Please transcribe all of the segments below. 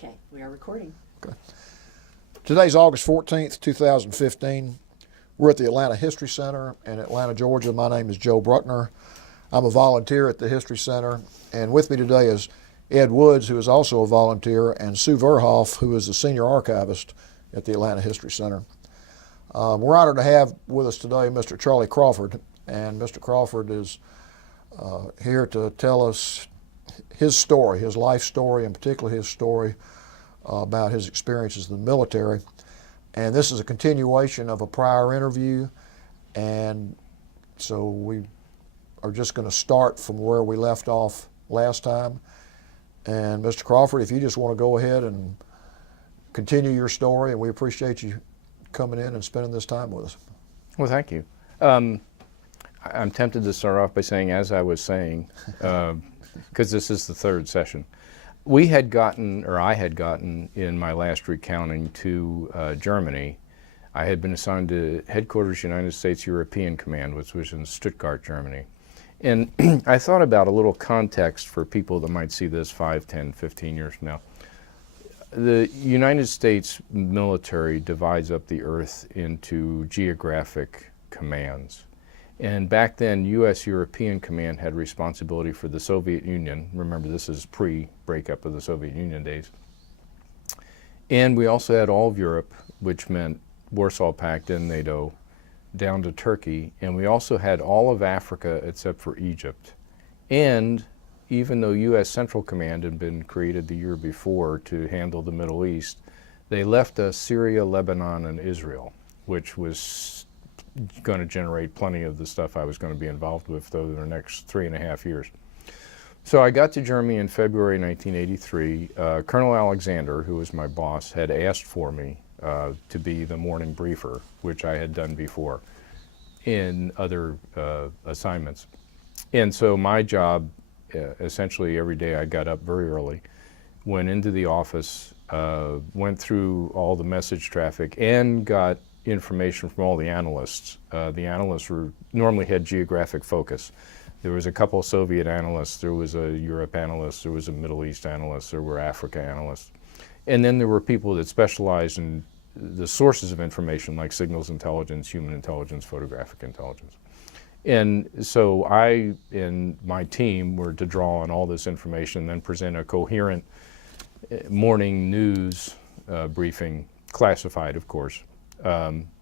Okay, we are recording. Okay. Today's August 14th, 2015. We're at the Atlanta History Center in Atlanta, Georgia. My name is Joe Bruckner. I'm a volunteer at the History Center, and with me today is Ed Woods, who is also a volunteer, and Sue Verhoff, who is the senior archivist at the Atlanta History Center. We're honored to have with us today Mr. Charlie Crawford, and Mr. Crawford is here to tell us his story, his life story, and particularly his story about his experiences in the military. And this is a continuation of a prior interview, and so we are just going to start from where we left off last time. And Mr. Crawford, if you just want to go ahead and continue your story, and we appreciate you coming in and spending this time with us. Well, thank you. I'm tempted to start off by saying, as I was saying, because this is the third session, we had gotten, or I had gotten in my last recounting to Germany. I had been assigned to Headquarters United States European Command, which was in Stuttgart, Germany. And I thought about a little context for people that might see this 5, 10, 15 years from now. The United States military divides up the earth into geographic commands. And back then, U.S. European Command had responsibility for the Soviet Union. Remember, this is pre-breakup of the Soviet Union days. And we also had all of Europe, which meant Warsaw Pact and NATO, down to Turkey. And we also had all of Africa except for Egypt. And even though U.S. Central Command had been created the year before to handle the Middle East, they left us Syria, Lebanon, and Israel, which was going to generate plenty of the stuff I was going to be involved with over the next 3.5 years. So I got to Germany in February 1983. Colonel Alexander, who was my boss, had asked for me to be the morning briefer, which I had done before in other assignments. And so my job, essentially every day I got up very early, went into the office, went through all the message traffic, and got information from all the analysts. The analysts normally had geographic focus. There was a couple of Soviet analysts, there was a Europe analyst, there was a Middle East analyst, there were Africa analysts. And then there were people that specialized in the sources of information like signals intelligence, human intelligence, photographic intelligence. And so I and my team were to draw on all this information and then present a coherent morning news briefing, classified of course,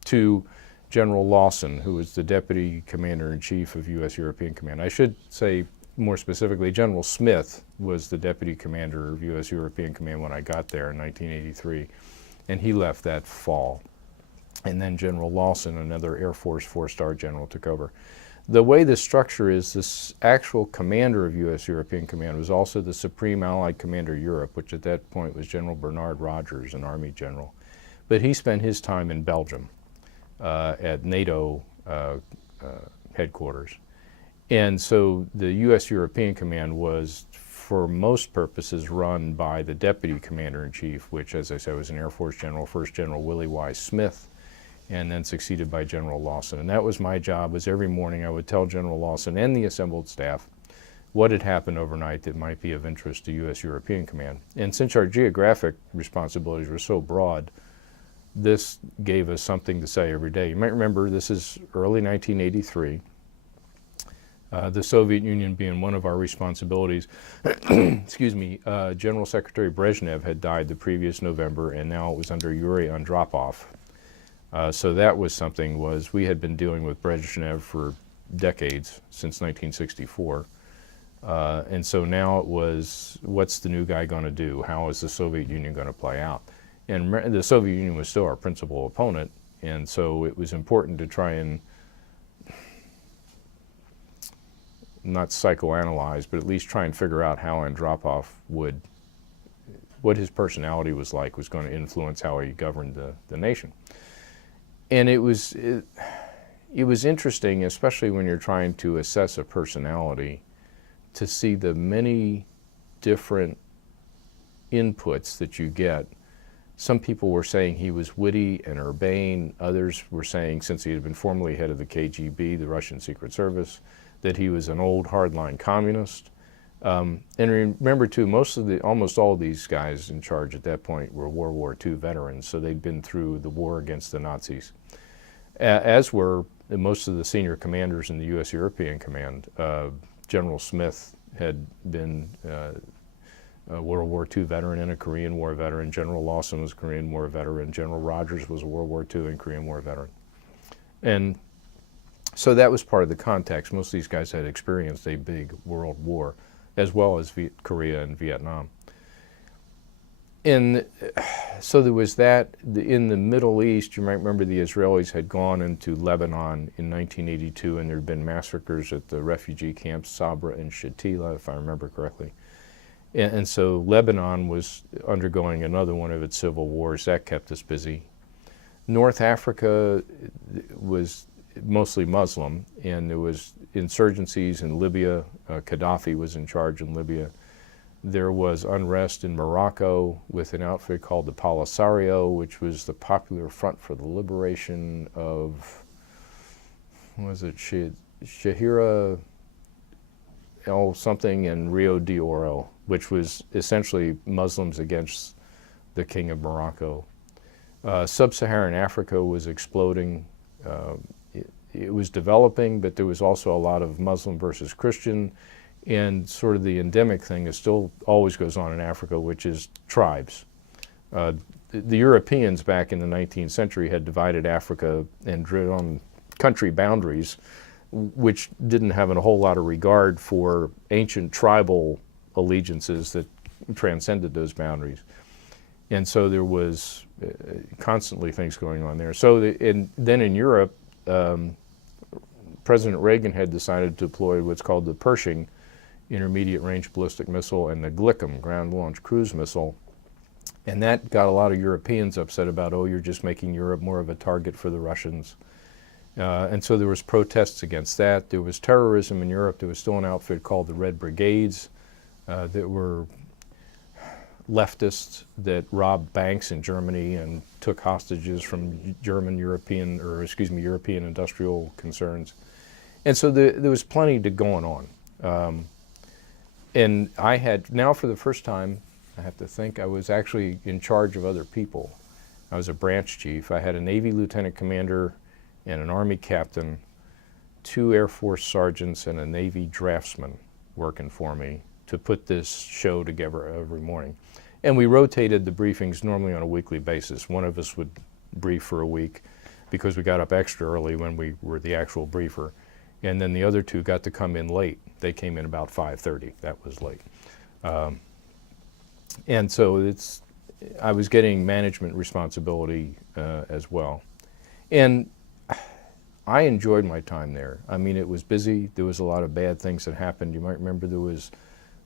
to General Lawson, who was the Deputy Commander-in-Chief of U.S. European Command. I should say more specifically, General Smith was the Deputy Commander of U.S. European Command when I got there in 1983, and he left that fall. And then General Lawson, another Air Force 4-star general, took over. The way the structure is, this actual commander of U.S. European Command was also the Supreme Allied Commander Europe, which at that point was General Bernard Rogers, an Army general. But he spent his time in Belgium at NATO headquarters. And so the U.S. European Command was, for most purposes, run by the Deputy Commander-in-Chief, which, as I said, was an Air Force General, first General Willie Y. Smith, and then succeeded by General Lawson. And that was my job, was every morning I would tell General Lawson and the assembled staff what had happened overnight that might be of interest to U.S. European Command. And since our geographic responsibilities were so broad, this gave us something to say every day. You might remember this is early 1983. The Soviet Union being one of our responsibilities. Excuse me, General Secretary Brezhnev had died the previous November, and now it was under Yuri Andropov. So that was something, we had been dealing with Brezhnev for decades, since 1964. And so now it was, what's the new guy going to do? How is the Soviet Union going to play out? And the Soviet Union was still our principal opponent, and so it was important to try and not psychoanalyze, but at least try and figure out how Andropov would, what his personality was like, was going to influence how he governed the nation. And it was interesting, especially when you're trying to assess a personality, to see the many different inputs that you get. Some people were saying he was witty and urbane. Others were saying, since he had been formerly head of the KGB, the Russian Secret Service, that he was an old hardline communist. And remember too, almost all of these guys in charge at that point were World War II veterans, so they'd been through the war against the Nazis, as were most of the senior commanders in the U.S. European Command. General Smith had been a World War II veteran and a Korean War veteran. General Lawson was a Korean War veteran. General Rogers was a World War II and Korean War veteran. And so that was part of the context. Most of these guys had experienced a big world war, as well as Korea and Vietnam. And so there was that. In the Middle East, you might remember the Israelis had gone into Lebanon in 1982, and there had been massacres at the refugee camps Sabra and Shatila, if I remember correctly. And so Lebanon was undergoing another one of its civil wars. That kept us busy. North Africa was mostly Muslim, and there was insurgencies in Libya. Gaddafi was in charge in Libya. There was unrest in Morocco with an outfit called the Polisario, which was the Popular Front for the Liberation of, what was it, Shahira El something in Rio de Oro, which was essentially Muslims against the King of Morocco. Sub-Saharan Africa was exploding. It was developing, but there was also a lot of Muslim versus Christian, and sort of the endemic thing that still always goes on in Africa, which is tribes. The Europeans back in the 19th century had divided Africa and drawn country boundaries, which didn't have a whole lot of regard for ancient tribal allegiances that transcended those boundaries. And so there was constantly things going on there. So then in Europe, President Reagan had decided to deploy what's called the Pershing intermediate range ballistic missile and the Glickam ground launched cruise missile. And that got a lot of Europeans upset about, oh, you're just making Europe more of a target for the Russians. And so there was protests against that. There was terrorism in Europe. There was still an outfit called the Red Brigades that were leftists that robbed banks in Germany and took hostages from European industrial concerns. And so there was plenty going on. And I had, now for the first time, I have to think, I was actually in charge of other people. I was a branch chief. I had a Navy lieutenant commander and an Army captain, 2 Air Force sergeants, and a Navy draftsman working for me to put this show together every morning. And we rotated the briefings normally on a weekly basis. One of us would brief for a week because we got up extra early when we were the actual briefer. And then the other 2 got to come in late. They came in about 5:30. That was late. And so I was getting management responsibility as well. And I enjoyed my time there. I mean, it was busy. There was a lot of bad things that happened. You might remember there was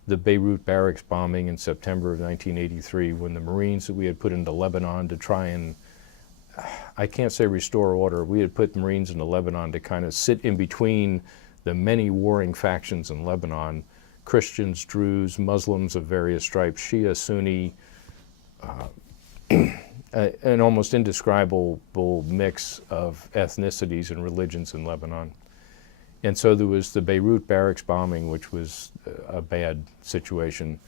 the Beirut Barracks bombing in September of 1983 when the Marines that we had put into Lebanon to try and, I can't say restore order, we had put Marines into Lebanon to kind of sit in between the many warring factions in Lebanon, Christians, Druze, Muslims of various stripes, Shia, Sunni, an almost indescribable mix of ethnicities and religions in Lebanon. And so there was the Beirut Barracks bombing, which was a bad situation.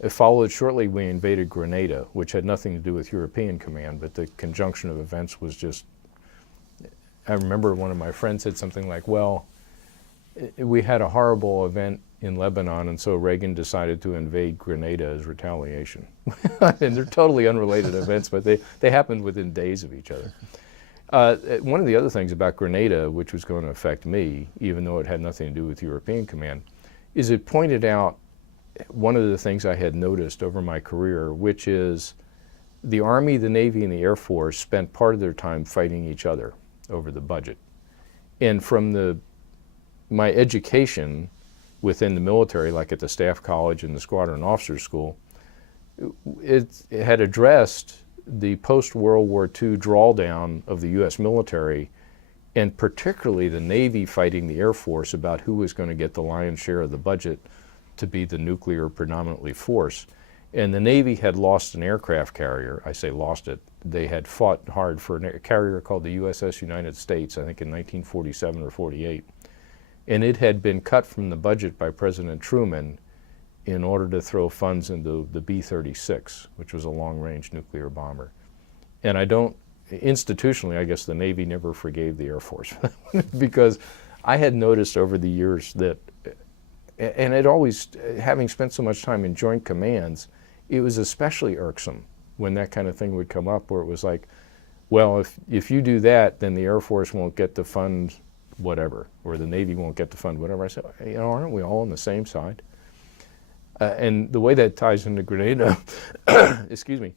It followed shortly, we invaded Grenada, which had nothing to do with European command, but the conjunction of events was just, I remember one of my friends said something like, well, we had a horrible event in Lebanon, and so Reagan decided to invade Grenada as retaliation. And they're totally unrelated events, but they happened within days of each other. One of the other things about Grenada, which was going to affect me, even though it had nothing to do with European command, is it pointed out one of the things I had noticed over my career, which is the Army, the Navy, and the Air Force spent part of their time fighting each other over the budget. And from my education within the military, like at the Staff College and the Squadron Officers School, it had addressed the post-World War II drawdown of the U.S. military, and particularly the Navy fighting the Air Force about who was going to get the lion's share of the budget to be the nuclear predominantly force. And the Navy had lost an aircraft carrier. I say lost it. They had fought hard for a carrier called the USS United States, I think in 1947 or 48. And it had been cut from the budget by President Truman in order to throw funds into the B-36, which was a long-range nuclear bomber. And I don't, institutionally, I guess the Navy never forgave the Air Force because I had noticed over the years that, and it always, having spent so much time in joint commands, it was especially irksome when that kind of thing would come up where it was like, well, if you do that, then the Air Force won't get to fund whatever, or the Navy won't get to fund whatever. I said, you know, aren't we all on the same side? And the way that ties into Grenada, excuse me,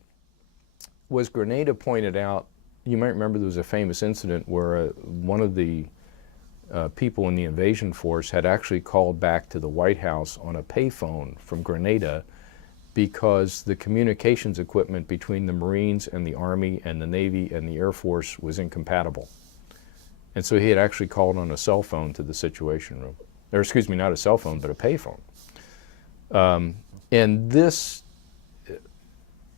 was Grenada pointed out, you might remember there was a famous incident where one of the people in the invasion force had actually called back to the White House on a payphone from Grenada because the communications equipment between the Marines and the Army and the Navy and the Air Force was incompatible. And so he had actually called on a cell phone to the Situation Room. Or excuse me, not a cell phone, but a payphone. And this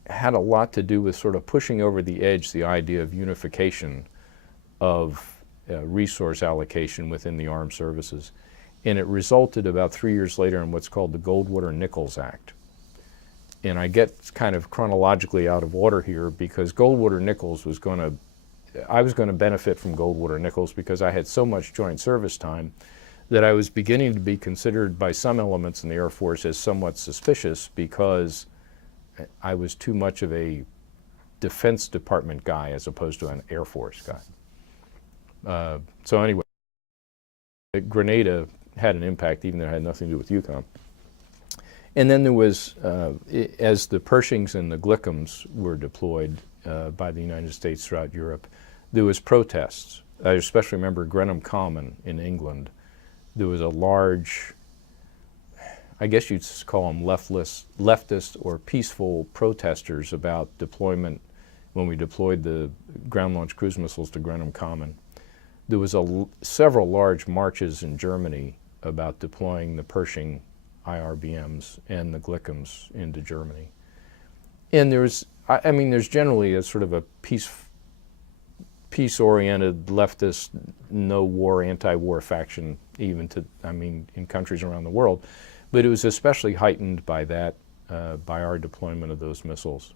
had a lot to do with sort of pushing over the edge the idea of unification of resource allocation within the armed services. And it resulted about 3 years later in what's called the Goldwater Nichols Act. And I get kind of chronologically out of order here because Goldwater Nichols was going to, I was going to benefit from Goldwater Nichols because I had so much joint service time that I was beginning to be considered by some elements in the Air Force as somewhat suspicious because I was too much of a Defense Department guy as opposed to an Air Force guy. So anyway, Grenada had an impact even though it had nothing to do with Yukon. And then there was, as the Pershings and the Glickums were deployed by the United States throughout Europe, there was protests. I especially remember Grenham Common in England. There was a large, I guess you'd call them leftist or peaceful protesters about deployment when we deployed the ground-launched cruise missiles to Grenham Common. There was several large marches in Germany about deploying the Pershing IRBMs and the Glickums into Germany. And there's, I mean, there's generally a sort of a peace-oriented leftist, no-war, anti-war faction, even to, I mean, in countries around the world. But it was especially heightened by that, by our deployment of those missiles.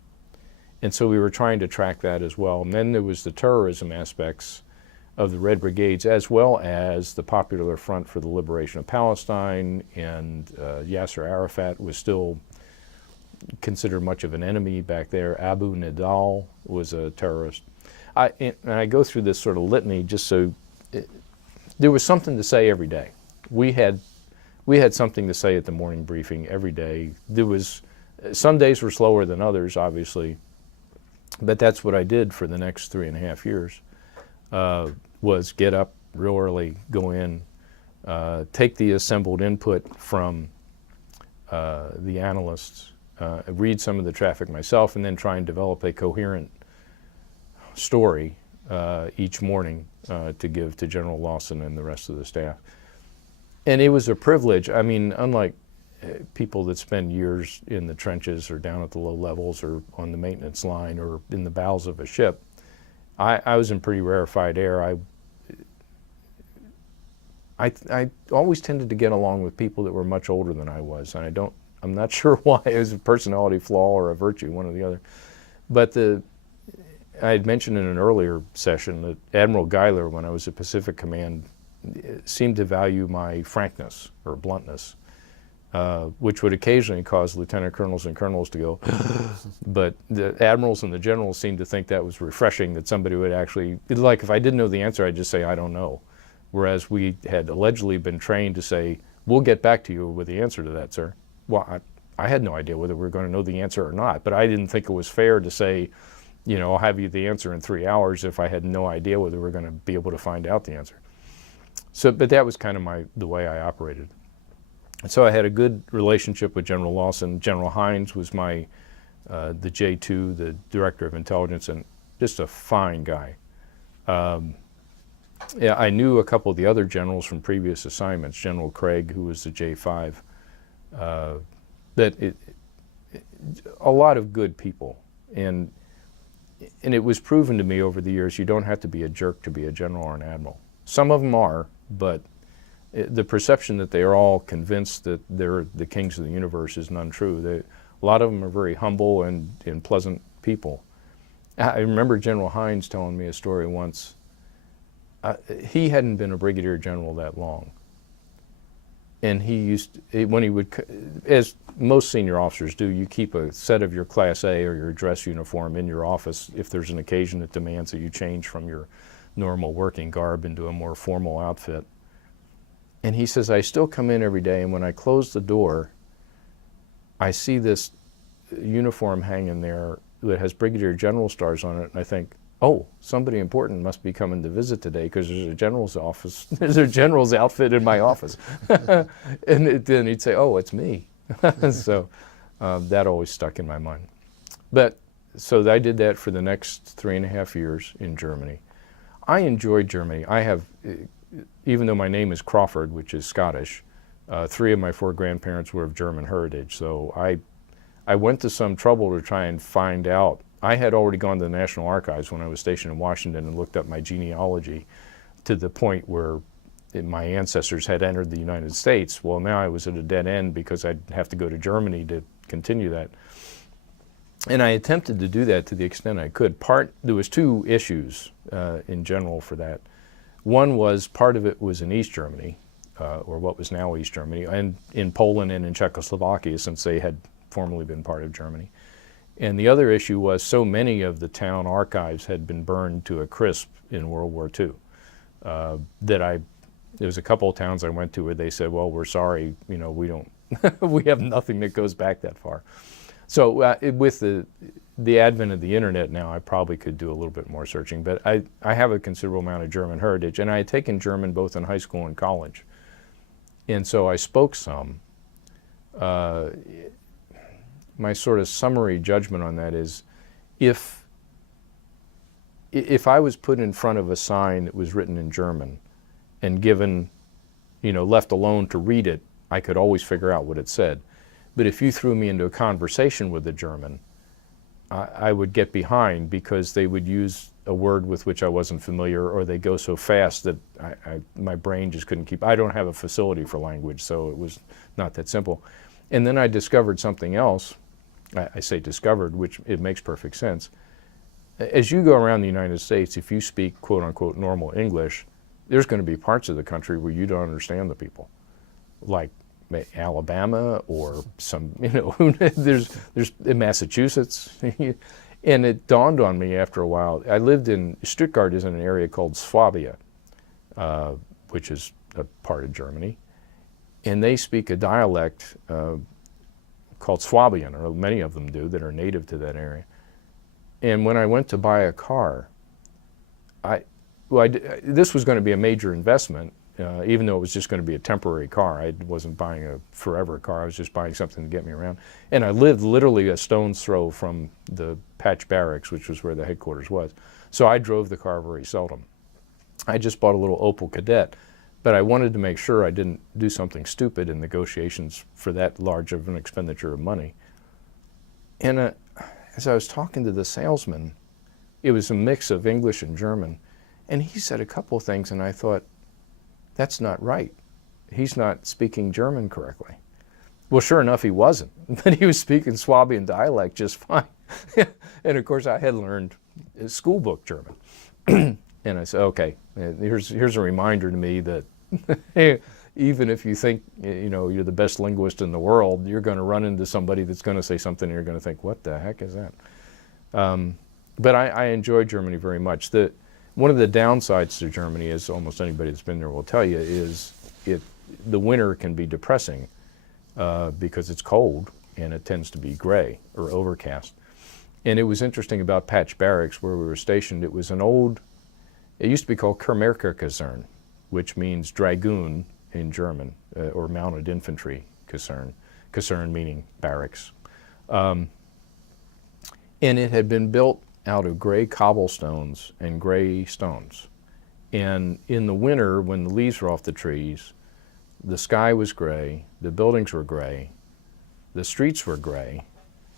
And so we were trying to track that as well. And then there was the terrorism aspects of the Red Brigades, as well as the Popular Front for the Liberation of Palestine, and Yasser Arafat was still considered much of an enemy back there. Abu Nidal was a terrorist. And I go through this sort of litany just so there was something to say every day. We had something to say at the morning briefing every day. There was, some days were slower than others, obviously, but that's what I did for the next 3.5 years. Was get up real early, go in, take the assembled input from the analysts, read some of the traffic myself, and then try and develop a coherent story each morning to give to General Lawson and the rest of the staff. And it was a privilege. I mean, unlike people that spend years in the trenches or down at the low levels or on the maintenance line or in the bowels of a ship, I was in pretty rarefied air. I always tended to get along with people that were much older than I was, and I'm not sure why. It was a personality flaw or a virtue, one or the other. But I had mentioned in an earlier session that Admiral Guyler, when I was at Pacific Command, seemed to value my frankness or bluntness, which would occasionally cause lieutenant colonels and colonels to go, but the admirals and the generals seemed to think that was refreshing, that somebody would actually, like if I didn't know the answer, I'd just say, I don't know. Whereas we had allegedly been trained to say, we'll get back to you with the answer to that, sir. Well, I had no idea whether we were going to know the answer or not, but I didn't think it was fair to say, you know, I'll have you the answer in 3 hours if I had no idea whether we were going to be able to find out the answer. So, but that was kind of the way I operated. And so I had a good relationship with General Lawson. General Heinz was the J2, the Director of Intelligence, and just a fine guy. Yeah, I knew a couple of the other generals from previous assignments, General Craig, who was the J5, a lot of good people. And it was proven to me over the years, you don't have to be a jerk to be a general or an admiral. Some of them are, but the perception that they are all convinced that they're the kings of the universe is none true. A lot of them are very humble and pleasant people. I remember General Heinz telling me a story once. He hadn't been a brigadier general that long. And when he would, as most senior officers do, you keep a set of your Class A or your dress uniform in your office if there's an occasion that demands that you change from your normal working garb into a more formal outfit. And he says, I still come in every day, and when I close the door, I see this uniform hanging there that has Brigadier General stars on it, and I think, oh, somebody important must be coming to visit today because there's a general's office, there's a general's outfit in my office. And then he'd say, oh, it's me. So that always stuck in my mind. But so I did that for the next 3.5 years in Germany. I enjoyed Germany. I have, even though my name is Crawford, which is Scottish, 3 of my 4 grandparents were of German heritage. So I went to some trouble to try and find out. I had already gone to the National Archives when I was stationed in Washington and looked up my genealogy to the point where my ancestors had entered the United States. Well, now I was at a dead end because I'd have to go to Germany to continue that. And I attempted to do that to the extent I could. There was 2 issues in general for that. One was part of it was in East Germany, or what was now East Germany, and in Poland and in Czechoslovakia, since they had formerly been part of Germany. And the other issue was so many of the town archives had been burned to a crisp in World War II that there was a couple of towns I went to where they said, well, we're sorry, we don't, we have nothing that goes back that far. So with the advent of the internet now, I probably could do a little bit more searching, but I have a considerable amount of German heritage, and I had taken German both in high school and college. And so I spoke some. My sort of summary judgment on that is if I was put in front of a sign that was written in German and given, left alone to read it, I could always figure out what it said. But if you threw me into a conversation with a German, I would get behind because they would use a word with which I wasn't familiar, or they go so fast that my brain just couldn't keep. I don't have a facility for language, so it was not that simple. And then I discovered something else. I say discovered, which it makes perfect sense. As you go around the United States, if you speak quote unquote normal English, there's going to be parts of the country where you don't understand the people, like Alabama or some, there's in Massachusetts. And it dawned on me after a while. I lived in Stuttgart, is in an area called Swabia, which is a part of Germany, and they speak a dialect called Swabian, or many of them do, that are native to that area. And when I went to buy a car, this was going to be a major investment, even though it was just going to be a temporary car. I wasn't buying a forever car, I was just buying something to get me around. And I lived literally a stone's throw from the Patch Barracks, which was where the headquarters was. So I drove the car very seldom. I just bought a little Opel Kadett, but I wanted to make sure I didn't do something stupid in negotiations for that large of an expenditure of money. And as I was talking to the salesman, it was a mix of English and German, and he said a couple of things, and I thought, that's not right. He's not speaking German correctly. Well, sure enough, he wasn't. But he was speaking Swabian dialect just fine. And of course, I had learned schoolbook German. And I said, okay, here's a reminder to me that even if you think you're the best linguist in the world, you're going to run into somebody that's going to say something and you're going to think, what the heck is that? But I enjoyed Germany very much. One of the downsides to Germany, as almost anybody that's been there will tell you, is the winter can be depressing because it's cold and it tends to be gray or overcast. And it was interesting about Patch Barracks where we were stationed. It was it used to be called Kaserne, which means dragoon in German, or mounted infantry Kaserne. Kaserne meaning barracks. And it had been built out of gray cobblestones and gray stones. And in the winter, when the leaves were off the trees, the sky was gray, the buildings were gray, the streets were gray,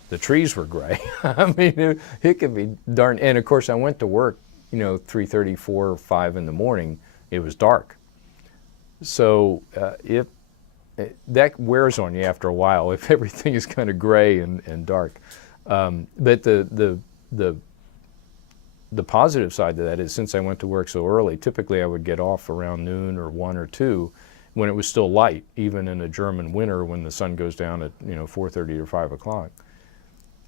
the trees were gray. I mean, it could be darn. And of course, I went to work, 3:30, 4, 5 in the morning. It was dark. So if that wears on you after a while, if everything is kind of gray and dark. But the positive side to that is, since I went to work so early, typically I would get off around noon or 1 or 2 when it was still light, even in a German winter when the sun goes down at 4:30 or 5 o'clock.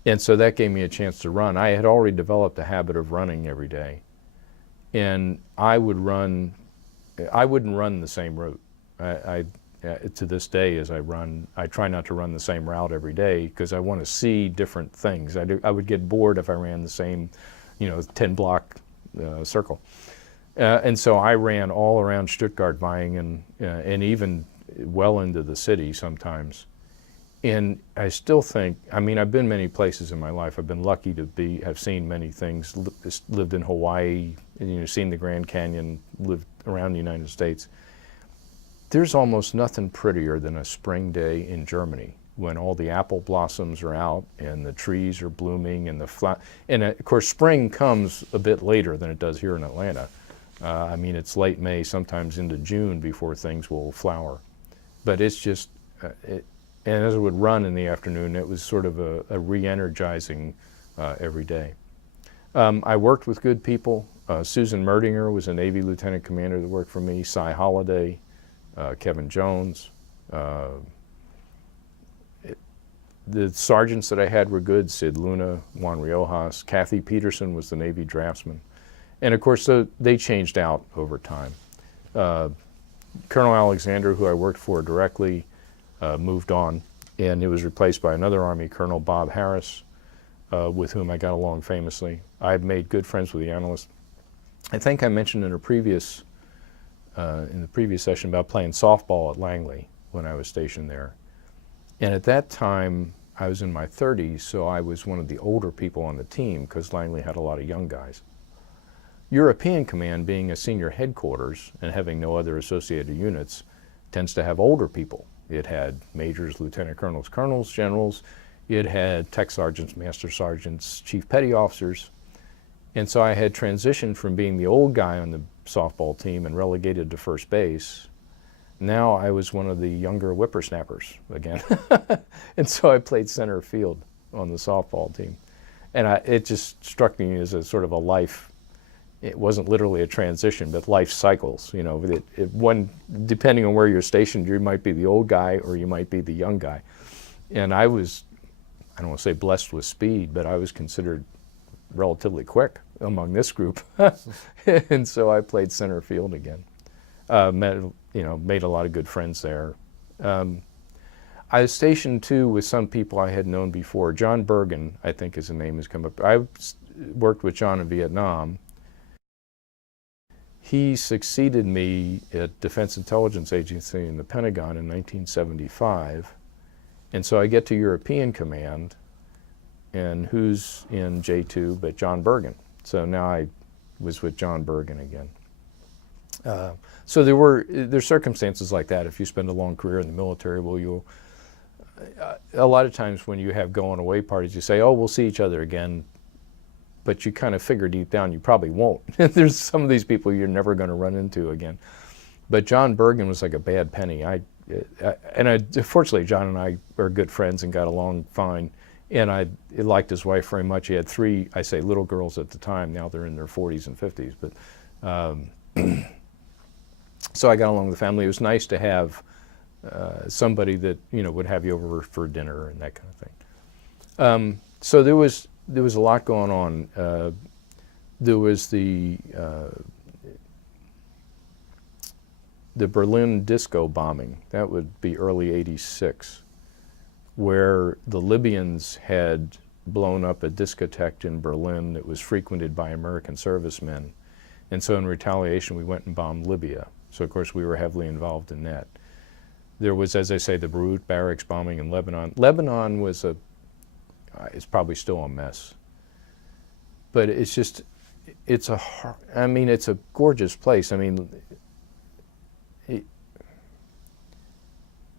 And so that gave me a chance to run. I had already developed a habit of running every day. And I wouldn't run the same route. To this day, as I run, I try not to run the same route every day because I want to see different things. I would get bored if I ran the same 10-block circle. And so I ran all around Stuttgart, buying and even well into the city sometimes. And I still think, I've been many places in my life. I've been lucky to have seen many things, lived in Hawaii, and, seen the Grand Canyon, lived around the United States. There's almost nothing prettier than a spring day in Germany when all the apple blossoms are out and the trees are blooming and and of course spring comes a bit later than it does here in Atlanta. It's late May, sometimes into June before things will flower. But it's just, and as I would run in the afternoon, it was sort of a re-energizing every day. I worked with good people. Susan Merdinger was a Navy lieutenant commander that worked for me. Cy Holliday, Kevin Jones. The sergeants that I had were good. Sid Luna, Juan Riojas. Kathy Peterson was the Navy draftsman. And of course, they changed out over time. Colonel Alexander, who I worked for directly, moved on, and he was replaced by another Army Colonel, Bob Harris, with whom I got along famously. I've made good friends with the analysts. I think I mentioned in the previous session about playing softball at Langley when I was stationed there. And at that time, I was in my 30s, so I was one of the older people on the team because Langley had a lot of young guys. European Command, being a senior headquarters and having no other associated units, tends to have older people. It had majors, lieutenant colonels, colonels, generals. It had tech sergeants, master sergeants, chief petty officers. And so I had transitioned from being the old guy on the softball team and relegated to first base. Now I was one of the younger whippersnappers again. And so I played center field on the softball team. And it just struck me as a sort of a life. It wasn't literally a transition, but life cycles. Depending on where you're stationed, you might be the old guy or you might be the young guy. And I was, I don't want to say blessed with speed, but I was considered relatively quick among this group. And so I played center field again. Made a lot of good friends there. I was stationed too with some people I had known before. John Burgin, I think his name has come up. I worked with John in Vietnam. He succeeded me at Defense Intelligence Agency in the Pentagon in 1975. And so I get to European Command, and who's in J2 but John Burgin. So now I was with John Burgin again. So there's circumstances like that. If you spend a long career in the military, a lot of times when you have going away parties, you say, oh, we'll see each other again. But you kind of figure deep down you probably won't. There's some of these people you're never going to run into again. But John Burgin was like a bad penny. Fortunately, John and I are good friends and got along fine. And I liked his wife very much. He had 3, I say little girls at the time. Now they're in their 40s and 50s. But so I got along with the family. It was nice to have somebody that would have you over for dinner and that kind of thing. So there was a lot going on. There was the Berlin disco bombing. That would be early '86, where the Libyans had blown up a discotheque in Berlin that was frequented by American servicemen. And so in retaliation, we went and bombed Libya. So of course we were heavily involved in that. There was, as I say, the Beirut Barracks bombing in Lebanon. Lebanon was it's probably still a mess. But it's a gorgeous place.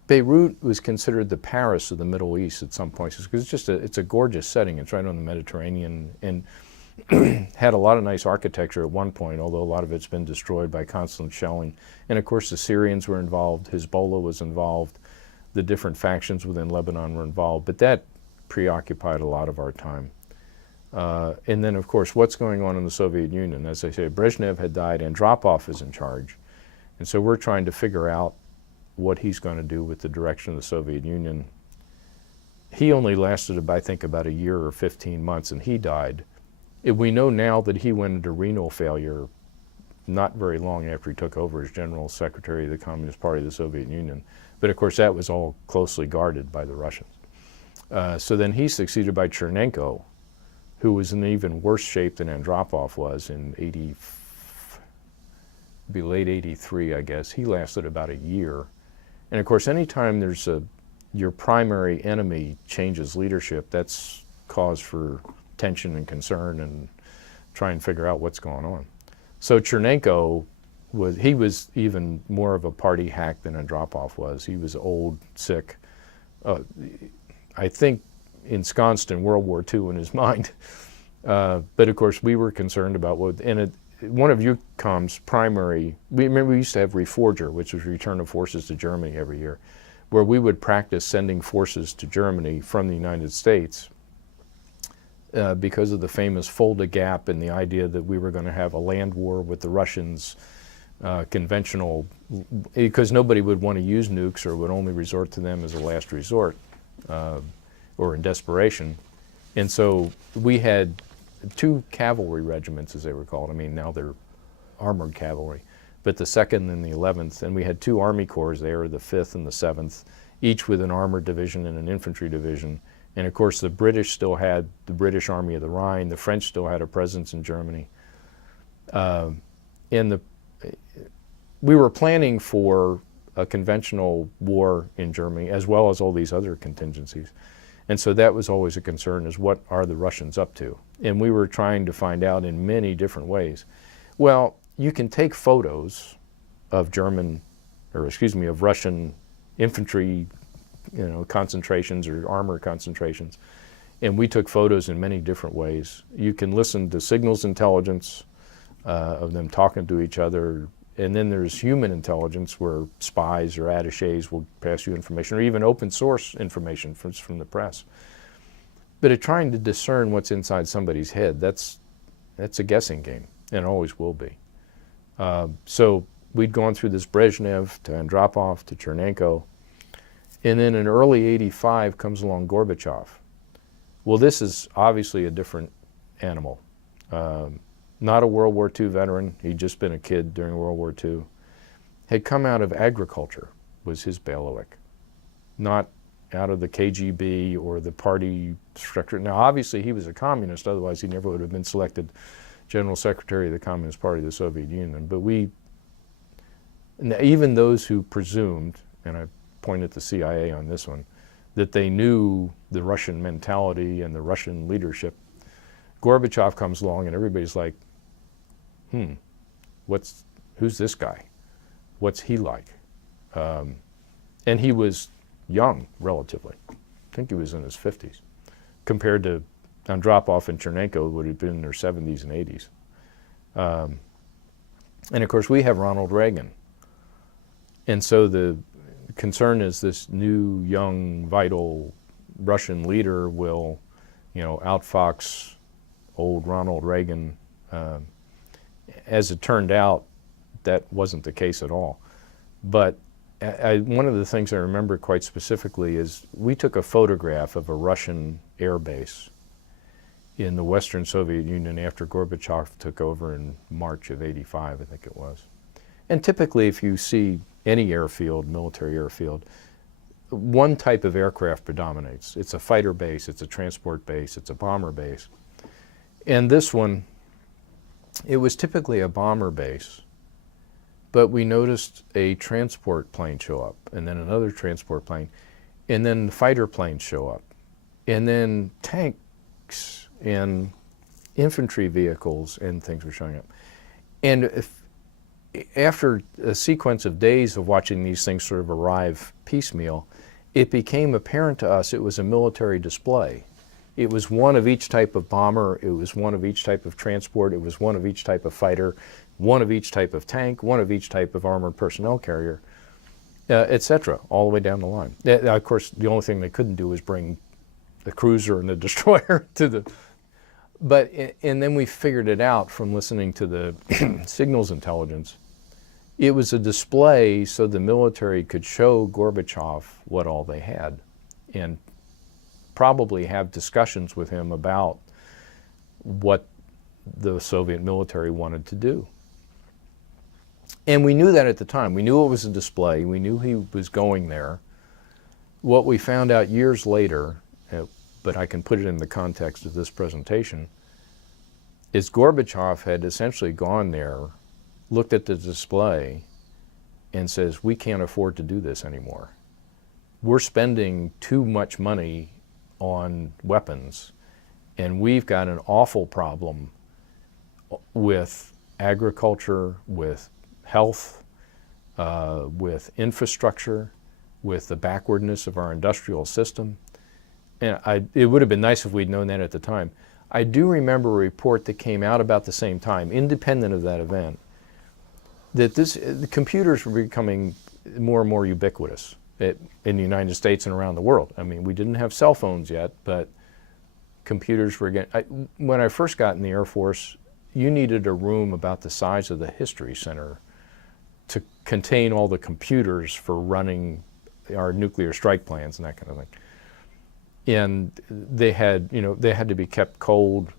Beirut was considered the Paris of the Middle East at some points because it's a gorgeous setting. It's right on the Mediterranean, and had a lot of nice architecture at one point, although a lot of it's been destroyed by constant shelling. And of course the Syrians were involved, Hezbollah was involved, the different factions within Lebanon were involved, but that preoccupied a lot of our time. And then of course what's going on in the Soviet Union. As I say, Brezhnev had died, Andropov is in charge. And so we're trying to figure out what he's going to do with the direction of the Soviet Union. He only lasted, I think, about a year or 15 months, and he died. We know now that he went into renal failure not very long after he took over as General Secretary of the Communist Party of the Soviet Union. But of course that was all closely guarded by the Russians. So then he's succeeded by Chernenko, who was in even worse shape than Andropov was in late 83, I guess. He lasted about a year. And of course anytime there's your primary enemy changes leadership, that's cause for tension and concern and try and figure out what's going on. So Chernenko was even more of a party hack than Andropov was. He was old, sick, I think ensconced in World War II in his mind. But of course we were concerned about one of EUCOM's primary, we used to have Reforger, which was Return of Forces to Germany every year, where we would practice sending forces to Germany from the United States because of the famous Fulda Gap and the idea that we were going to have a land war with the Russians, conventional, because nobody would want to use nukes or would only resort to them as a last resort or in desperation. And so we had 2 cavalry regiments, as they were called. I mean, now they're armored cavalry, but the 2nd and the 11th, and we had 2 Army Corps there, the 5th and the 7th, each with an armored division and an infantry division. And of course the British still had the British Army of the Rhine, the French still had a presence in Germany. We were planning for a conventional war in Germany as well as all these other contingencies. And so that was always a concern, is what are the Russians up to? And we were trying to find out in many different ways. Well, you can take photos of of Russian infantry, concentrations or armor concentrations. And we took photos in many different ways. You can listen to signals intelligence of them talking to each other. And then there's human intelligence where spies or attachés will pass you information, or even open source information from the press. But at trying to discern what's inside somebody's head, that's a guessing game, and always will be. So we'd gone through this Brezhnev to Andropov to Chernenko, and then in early '85 comes along Gorbachev. Well, this is obviously a different animal. Not a World War II veteran, he'd just been a kid during World War II. Had come out of agriculture, was his bailiwick. Not out of the KGB or the party structure. Now obviously he was a communist, otherwise he never would have been selected General Secretary of the Communist Party of the Soviet Union. But even those who presumed, and I point at the CIA on this one, that they knew the Russian mentality and the Russian leadership, Gorbachev comes along and everybody's like, who's this guy? What's he like? And he was young, relatively. I think he was in his 50s, compared to Andropov and Chernenko, who would have been in their 70s and 80s. And of course we have Ronald Reagan. And so the concern is this new, young, vital Russian leader will, outfox old Ronald Reagan. As it turned out, that wasn't the case at all. But one of the things I remember quite specifically is we took a photograph of a Russian air base in the Western Soviet Union after Gorbachev took over in March of '85, I think it was. And typically if you see any airfield, military airfield, one type of aircraft predominates. It's a fighter base, it's a transport base, it's a bomber base. And this one, it was typically a bomber base, but we noticed a transport plane show up, and then another transport plane, and then fighter planes show up, and then tanks and infantry vehicles and things were showing up. And after a sequence of days of watching these things sort of arrive piecemeal, it became apparent to us it was a military display. It was one of each type of bomber, it was one of each type of transport, it was one of each type of fighter, one of each type of tank, one of each type of armored personnel carrier, etc., all the way down the line. Of course, the only thing they couldn't do was bring the cruiser and the destroyer to the... But, and then we figured it out from listening to the signals intelligence. It was a display so the military could show Gorbachev what all they had and probably have discussions with him about what the Soviet military wanted to do. And we knew that at the time. We knew it was a display. We knew he was going there. What we found out years later, but I can put it in the context of this presentation, is Gorbachev had essentially gone there, looked at the display, and says, we can't afford to do this anymore. We're spending too much money on weapons, and we've got an awful problem with agriculture, with health, with infrastructure, with the backwardness of our industrial system. And it would have been nice if we'd known that at the time. I do remember a report that came out about the same time, independent of that event, that the computers were becoming more and more ubiquitous in the United States and around the world. I mean, we didn't have cell phones yet, but computers were getting... When I first got in the Air Force, you needed a room about the size of the History Center to contain all the computers for running our nuclear strike plans and that kind of thing. And they had, they had to be kept cold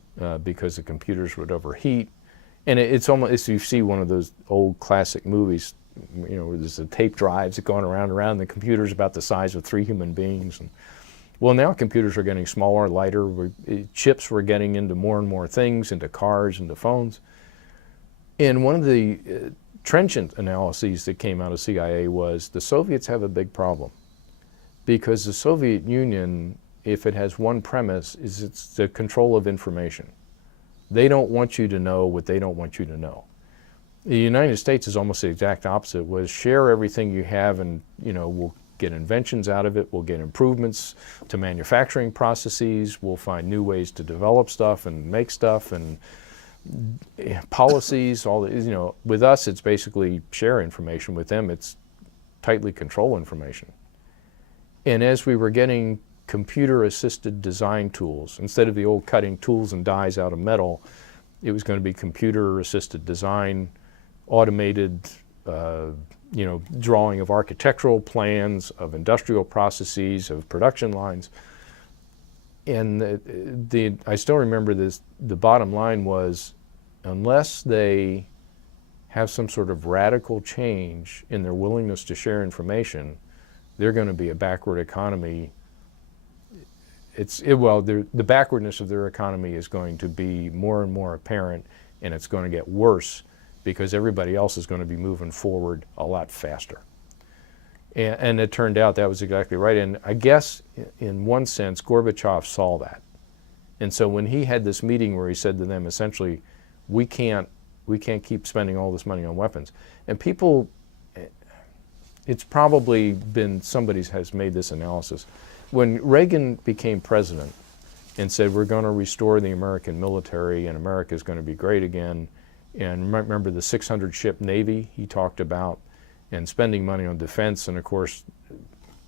because the computers would overheat. And it's almost, you see one of those old classic movies, where there's the tape drives that going around, and the computer's about the size of 3 human beings. And, well, now computers are getting smaller, lighter. Chips were getting into more and more things, into cars, into phones. And one of the trenchant analyses that came out of CIA was the Soviets have a big problem because the Soviet Union, if it has one premise, is it's the control of information. They don't want you to know what they don't want you to know. The United States is almost the exact opposite, was share everything you have and, we'll get inventions out of it, we'll get improvements to manufacturing processes, we'll find new ways to develop stuff and make stuff and policies, all, with us it's basically share information. With them it's tightly control information. And as we were getting computer-assisted design tools, instead of the old cutting tools and dies out of metal, it was going to be computer-assisted design, automated, drawing of architectural plans, of industrial processes, of production lines. And I still remember this, the bottom line was, unless they have some sort of radical change in their willingness to share information, they're going to be a backward economy. The backwardness of their economy is going to be more and more apparent, and it's going to get worse because everybody else is going to be moving forward a lot faster. And it turned out that was exactly right. And I guess in one sense, Gorbachev saw that. And so when he had this meeting where he said to them, essentially, we can't keep spending all this money on weapons. And people, it's probably been, somebody has made this analysis. When Reagan became president and said, we're going to restore the American military and America is going to be great again, and remember the 600-ship Navy he talked about, and spending money on defense, and of course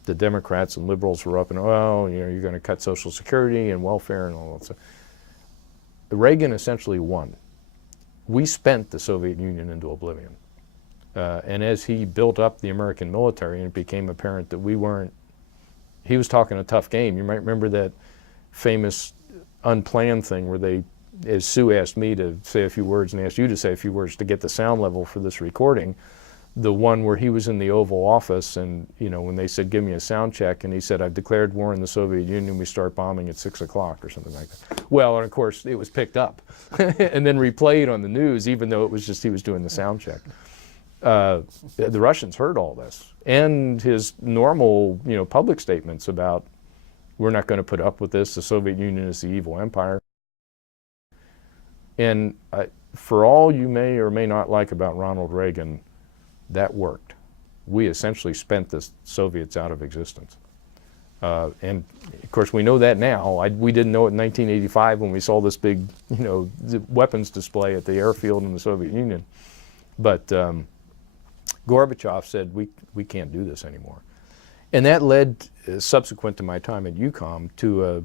the Democrats and liberals were up and, you're going to cut Social Security and welfare and all that stuff. Reagan essentially won. We spent the Soviet Union into oblivion. And as he built up the American military, and it became apparent that we weren't, he was talking a tough game. You might remember that famous unplanned thing where as Sue asked me to say a few words and asked you to say a few words to get the sound level for this recording, the one where he was in the Oval Office and, when they said, give me a sound check, and he said, I've declared war in the Soviet Union, we start bombing at 6 o'clock or something like that. Well, and of course, it was picked up and then replayed on the news, even though it was just he was doing the sound check. The Russians heard all this, and his normal, public statements about, we're not going to put up with this, the Soviet Union is the evil empire. And for all you may or may not like about Ronald Reagan, that worked. We essentially spent the Soviets out of existence. And of course, we know that now. We didn't know it in 1985 when we saw this big, weapons display at the airfield in the Soviet Union. But Gorbachev said, we can't do this anymore. And that led, subsequent to my time at UCOM, to a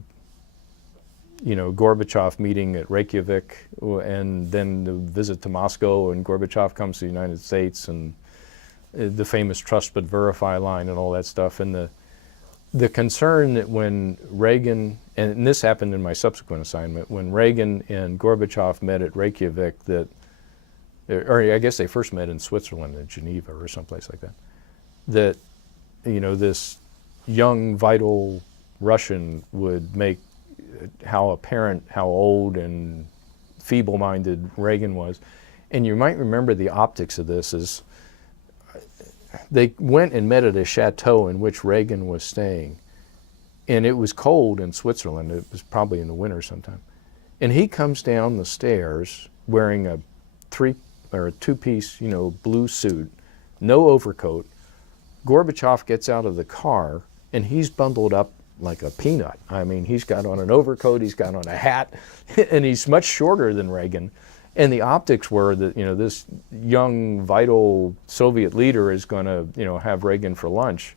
Gorbachev meeting at Reykjavik, and then the visit to Moscow, and Gorbachev comes to the United States, and the famous trust but verify line and all that stuff. And the concern that when Reagan, and this happened in my subsequent assignment, when Reagan and Gorbachev met at Reykjavik, or I guess they first met in Switzerland, in Geneva or someplace like that, this young, vital Russian would make how apparent how old and feeble-minded Reagan was. And you might remember the optics of this is they went and met at a chateau in which Reagan was staying. And it was cold in Switzerland. It was probably in the winter sometime. And he comes down the stairs wearing a two-piece, blue suit, no overcoat. Gorbachev gets out of the car, and he's bundled up like a peanut. I mean, he's got on an overcoat, he's got on a hat, and he's much shorter than Reagan. And the optics were that, this young, vital Soviet leader is going to, have Reagan for lunch.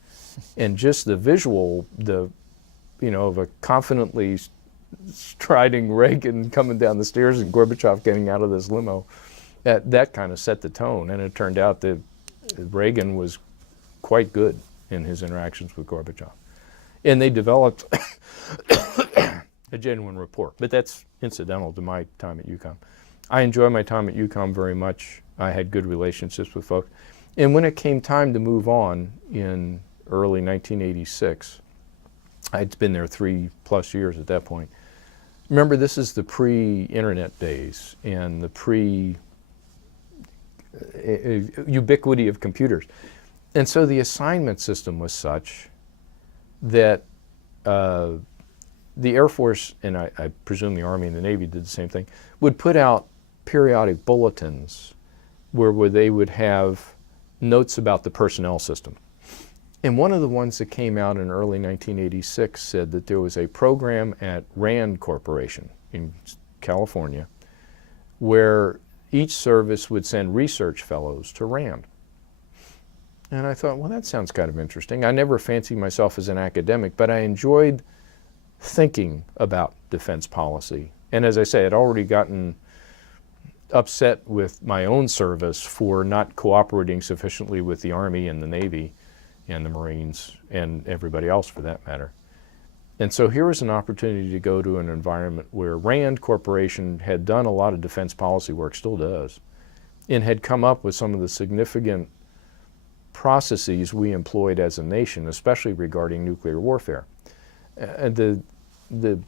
And just the visual, of a confidently striding Reagan coming down the stairs and Gorbachev getting out of this limo, that kind of set the tone. And it turned out that Reagan was quite good in his interactions with Gorbachev. And they developed a genuine rapport. But that's incidental to my time at UCOM. I enjoyed my time at UCOM very much. I had good relationships with folks. And when it came time to move on in early 1986, I'd been there 3+ years at that point. Remember, this is the pre-internet days and the ubiquity of computers. And so the assignment system was such that the Air Force, and I presume the Army and the Navy did the same thing, would put out periodic bulletins where they would have notes about the personnel system. And one of the ones that came out in early 1986 said that there was a program at Rand Corporation in California where each service would send research fellows to Rand. And I thought, well, that sounds kind of interesting. I never fancied myself as an academic, but I enjoyed thinking about defense policy. And as I say, I'd already gotten upset with my own service for not cooperating sufficiently with the Army and the Navy and the Marines and everybody else for that matter. And so here was an opportunity to go to an environment where Rand Corporation had done a lot of defense policy work, still does, and had come up with some of the significant processes we employed as a nation, especially regarding nuclear warfare. And the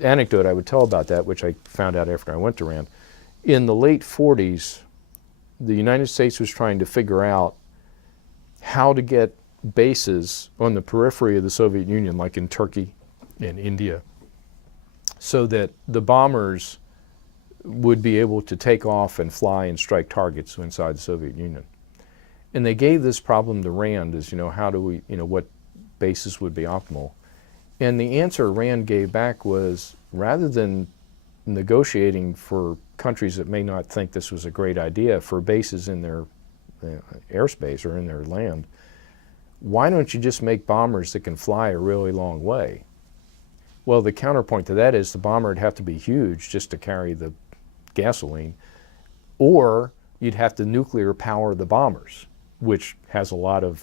anecdote I would tell about that, which I found out after I went to Rand, in the late 40s, the United States was trying to figure out how to get bases on the periphery of the Soviet Union, like in Turkey and India, so that the bombers would be able to take off and fly and strike targets inside the Soviet Union. And they gave this problem to Rand as, how do we, what bases would be optimal? And the answer Rand gave back was, rather than negotiating for countries that may not think this was a great idea for bases in their airspace or in their land, why don't you just make bombers that can fly a really long way? Well, the counterpoint to that is the bomber would have to be huge just to carry the gasoline, or you'd have to nuclear power the bombers, which has a lot of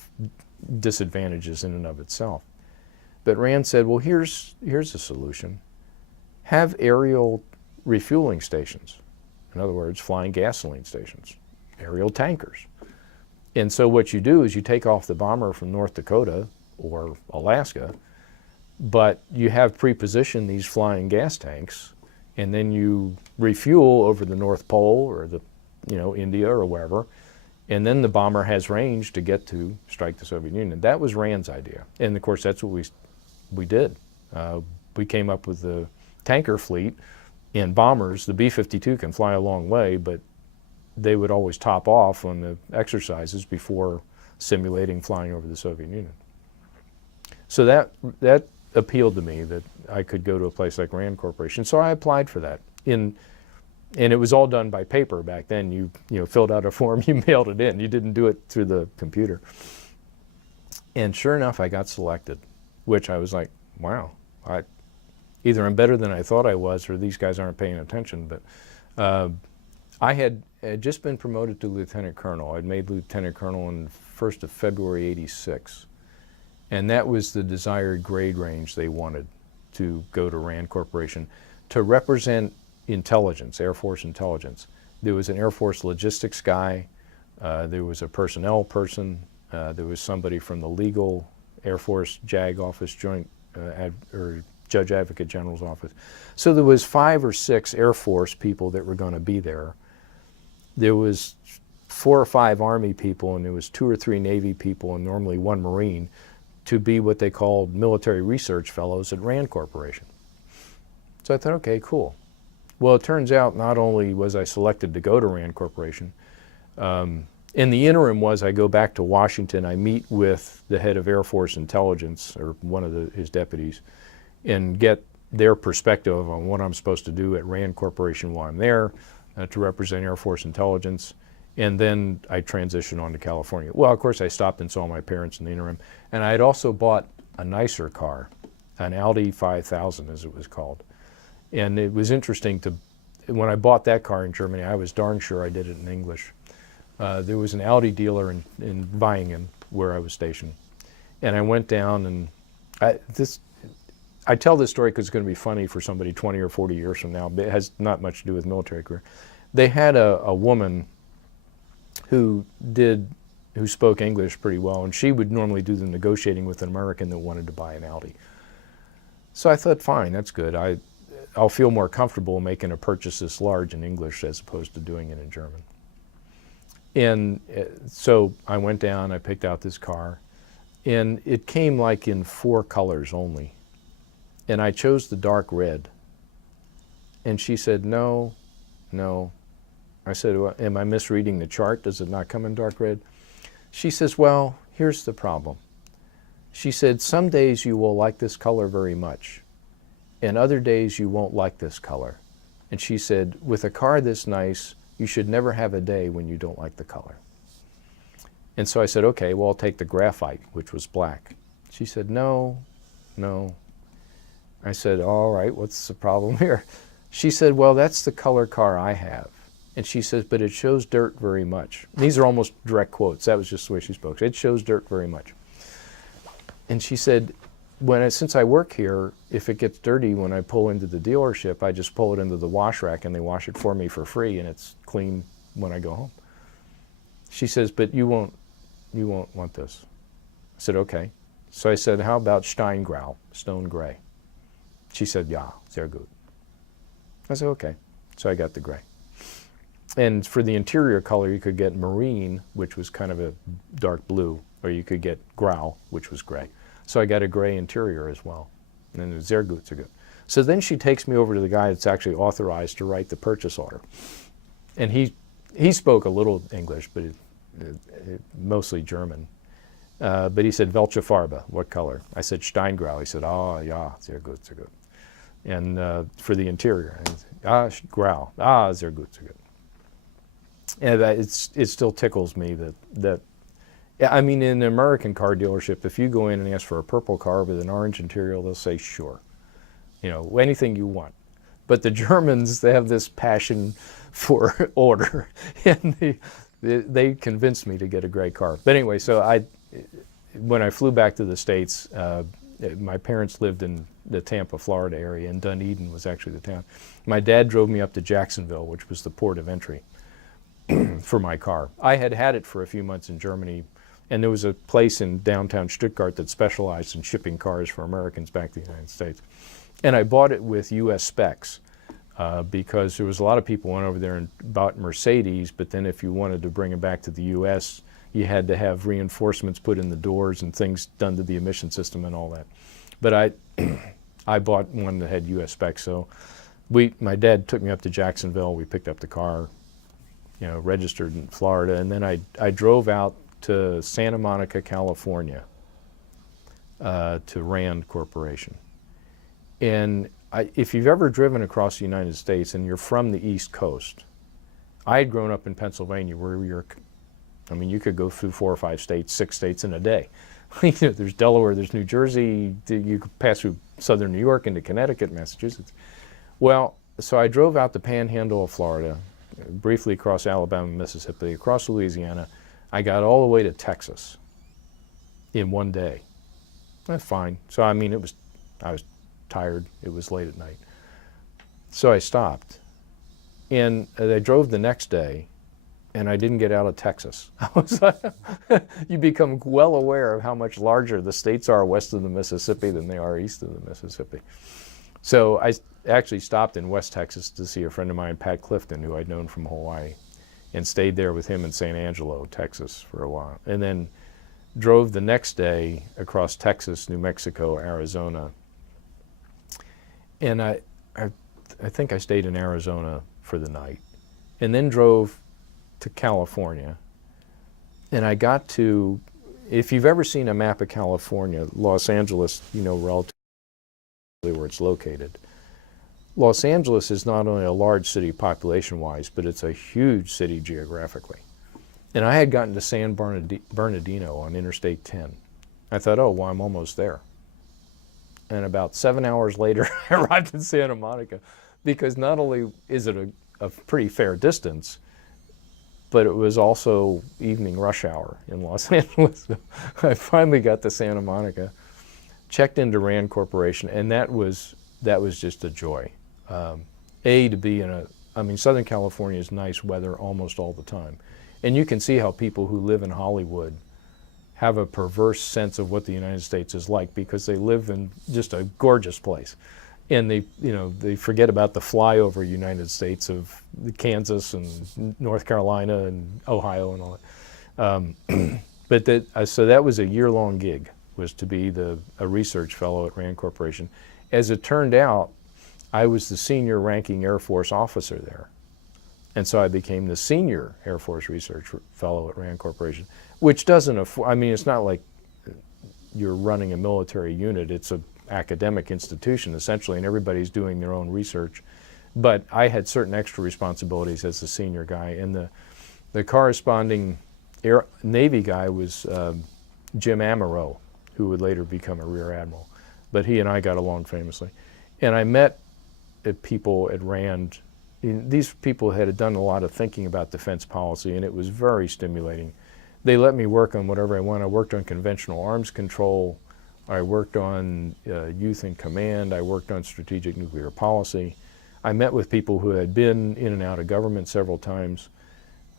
disadvantages in and of itself. But Rand said, well, here's a solution. Have aerial refueling stations. In other words, flying gasoline stations, aerial tankers. And so what you do is you take off the bomber from North Dakota or Alaska, but you have pre-positioned these flying gas tanks, and then you refuel over the North Pole or the, India or wherever, and then the bomber has range to get to strike the Soviet Union. That was Rand's idea, and of course that's what we did. We came up with the tanker fleet and bombers. The B-52 can fly a long way, but they would always top off on the exercises before simulating flying over the Soviet Union. So that appealed to me that I could go to a place like Rand Corporation. So I applied for that. And it was all done by paper back then. You filled out a form, you mailed it in. You didn't do it through the computer. And sure enough, I got selected, which I was like, wow, either I'm better than I thought I was, or these guys aren't paying attention. But I had just been promoted to lieutenant colonel. I'd made lieutenant colonel on the 1st of February, '86. And that was the desired grade range they wanted to go to Rand Corporation to represent intelligence, Air Force intelligence. There was an Air Force logistics guy, there was a personnel person, there was somebody from the legal Air Force JAG office, Joint or Judge Advocate General's office. So there was 5 or 6 Air Force people that were going to be there. There was 4 or 5 Army people, and there was 2 or 3 Navy people, and normally 1 Marine, to be what they called military research fellows at Rand Corporation. So I thought, okay, cool. Well, it turns out not only was I selected to go to Rand Corporation, in the interim was I go back to Washington, I meet with the head of Air Force Intelligence, or one of his deputies, and get their perspective on what I'm supposed to do at Rand Corporation while I'm there to represent Air Force Intelligence. And then I transitioned on to California. Well, of course, I stopped and saw my parents in the interim. And I had also bought a nicer car, an Audi 5000, as it was called. And it was interesting when I bought that car in Germany, I was darn sure I did it in English. There was an Audi dealer in Weingen, where I was stationed. And I went down, and I tell this story because it's going to be funny for somebody 20 or 40 years from now, but it has not much to do with military career. They had a woman who spoke English pretty well, and she would normally do the negotiating with an American that wanted to buy an Audi. So I thought, fine, that's good. I'll feel more comfortable making a purchase this large in English as opposed to doing it in German. And so I went down, I picked out this car, and it came like in 4 colors only. And I chose the dark red. And she said, no. I said, well, am I misreading the chart? Does it not come in dark red? She says, well, here's the problem. She said, some days you will like this color very much, and other days you won't like this color. And she said, with a car this nice, you should never have a day when you don't like the color. And so I said, okay, well, I'll take the graphite, which was black. She said, no. I said, all right, what's the problem here? She said, well, that's the color car I have. And she says, but it shows dirt very much. These are almost direct quotes. That was just the way she spoke. It shows dirt very much. And she said, since I work here, if it gets dirty when I pull into the dealership, I just pull it into the wash rack and they wash it for me for free, and it's clean when I go home. She says, but you won't want this. I said, okay. So I said, how about Steingrau, stone gray? She said, ja, sehr gut. I said, okay. So I got the gray. And for the interior color, you could get marine, which was kind of a dark blue, or you could get grau, which was gray. So I got a gray interior as well. And then sehr gut, sehr gut. So then she takes me over to the guy that's actually authorized to write the purchase order. And he spoke a little English, but mostly German. But he said, welche Farbe, what color? I said, Steingrau. He said, oh, ja, sehr gut, sehr gut. And for the interior, grau, sehr gut, sehr gut. And it still tickles me that I mean, in an American car dealership, if you go in and ask for a purple car with an orange interior, they'll say, sure, anything you want. But the Germans, they have this passion for order, and they convinced me to get a gray car. But anyway, so when I flew back to the States, my parents lived in the Tampa, Florida area, and Dunedin was actually the town. My dad drove me up to Jacksonville, which was the port of entry for my car. I had had it for a few months in Germany, and there was a place in downtown Stuttgart that specialized in shipping cars for Americans back to the United States. And I bought it with U.S. specs because there was a lot of people went over there and bought Mercedes, but then if you wanted to bring them back to the U.S., you had to have reinforcements put in the doors and things done to the emission system and all that. But I bought one that had U.S. specs, so my dad took me up to Jacksonville. We picked up the car, registered in Florida, and then I drove out to Santa Monica, California, to Rand Corporation. And if you've ever driven across the United States and you're from the East Coast, I had grown up in Pennsylvania where you could go through 4 or 5 states, 6 states in a day. There's Delaware, there's New Jersey, you could pass through southern New York into Connecticut, Massachusetts. Well, so I drove out the panhandle of Florida, briefly across Alabama, Mississippi, across Louisiana. I got all the way to Texas in one day. That's fine. So I was tired. It was late at night. So I stopped. And I drove the next day, and I didn't get out of Texas. I was like, you become well aware of how much larger the states are west of the Mississippi than they are east of the Mississippi. So I actually stopped in West Texas to see a friend of mine, Pat Clifton, who I'd known from Hawaii, and stayed there with him in San Angelo, Texas, for a while. And then drove the next day across Texas, New Mexico, Arizona. And I think I stayed in Arizona for the night, and then drove to California. And I got to, if you've ever seen a map of California, Los Angeles, relatively where it's located. Los Angeles is not only a large city population-wise, but it's a huge city geographically. And I had gotten to San Bernardino on Interstate 10. I thought, oh, well, I'm almost there. And about 7 hours later, I arrived in Santa Monica, because not only is it a pretty fair distance, but it was also evening rush hour in Los Angeles. So I finally got to Santa Monica, checked into Rand Corporation, and that was just a joy. To be in Southern California is nice weather almost all the time. And you can see how people who live in Hollywood have a perverse sense of what the United States is like, because they live in just a gorgeous place. And they forget about the flyover United States of Kansas and North Carolina and Ohio and all that. So that was a year-long gig, was to be a research fellow at Rand Corporation. As it turned out, I was the senior ranking Air Force officer there. And so I became the senior Air Force research fellow at Rand Corporation, which doesn't it's not like you're running a military unit. It's an academic institution, essentially, and everybody's doing their own research. But I had certain extra responsibilities as the senior guy, and the corresponding Navy guy was Jim Amaro, who would later become a Rear Admiral. But he and I got along famously. And I met people at Rand. These people had done a lot of thinking about defense policy, and it was very stimulating. They let me work on whatever I want. I worked on conventional arms control. I worked on youth in command. I worked on strategic nuclear policy. I met with people who had been in and out of government several times.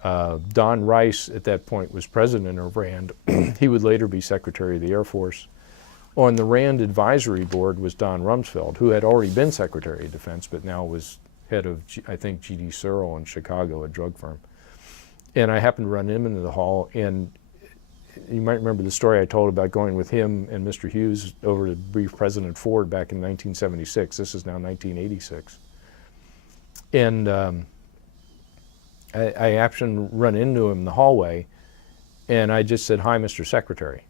Don Rice, at that point, was president of RAND. He would later be Secretary of the Air Force. On the RAND advisory board was Don Rumsfeld, who had already been Secretary of Defense, but now was head of, I think, G.D. Searle in Chicago, a drug firm. And I happened to run him into the hall, and you might remember the story I told about going with him and Mr. Hughes over to brief President Ford back in 1976. This is now 1986. And I happened to run into him in the hallway, and I just said, "Hi, Mr. Secretary,"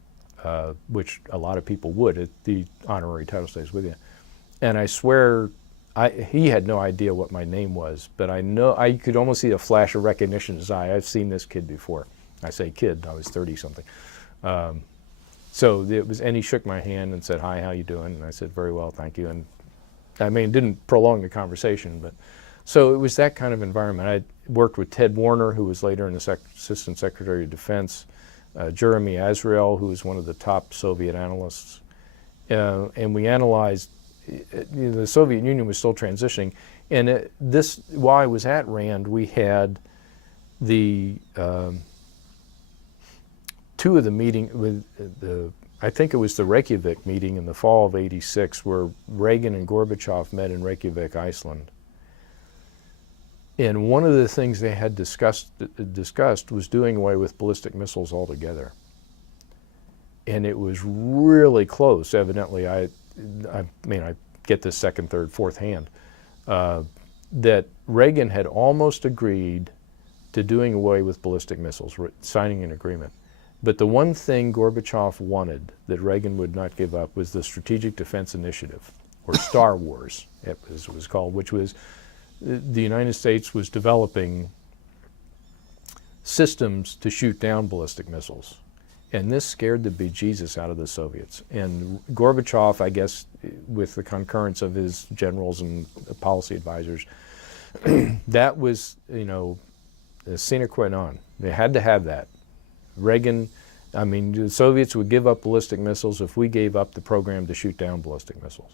which a lot of people would. The honorary title stays with you. And I swear, he had no idea what my name was, but I could almost see a flash of recognition in his eye. I've seen this kid before. I say kid, I was 30-something. So it was, and he shook my hand and said, "Hi, how you doing?" And I said, "Very well, thank you." And didn't prolong the conversation, but so it was that kind of environment. I worked with Ted Warner, who was later an Assistant Secretary of Defense, Jeremy Azrael, who was one of the top Soviet analysts, and we analyzed. The Soviet Union was still transitioning, and while I was at RAND, we had two of the meeting with I think it was the Reykjavik meeting in the fall of '86, where Reagan and Gorbachev met in Reykjavik, Iceland. And one of the things they had discussed was doing away with ballistic missiles altogether. And it was really close. Evidently, I get this second, third, fourth hand, that Reagan had almost agreed to doing away with ballistic missiles, signing an agreement. But the one thing Gorbachev wanted that Reagan would not give up was the Strategic Defense Initiative, or Star Wars, it was called, which was the United States was developing systems to shoot down ballistic missiles. And this scared the bejesus out of the Soviets. And Gorbachev, I guess, with the concurrence of his generals and policy advisors, that was, a sine qua non. They had to have that. Reagan, the Soviets would give up ballistic missiles if we gave up the program to shoot down ballistic missiles.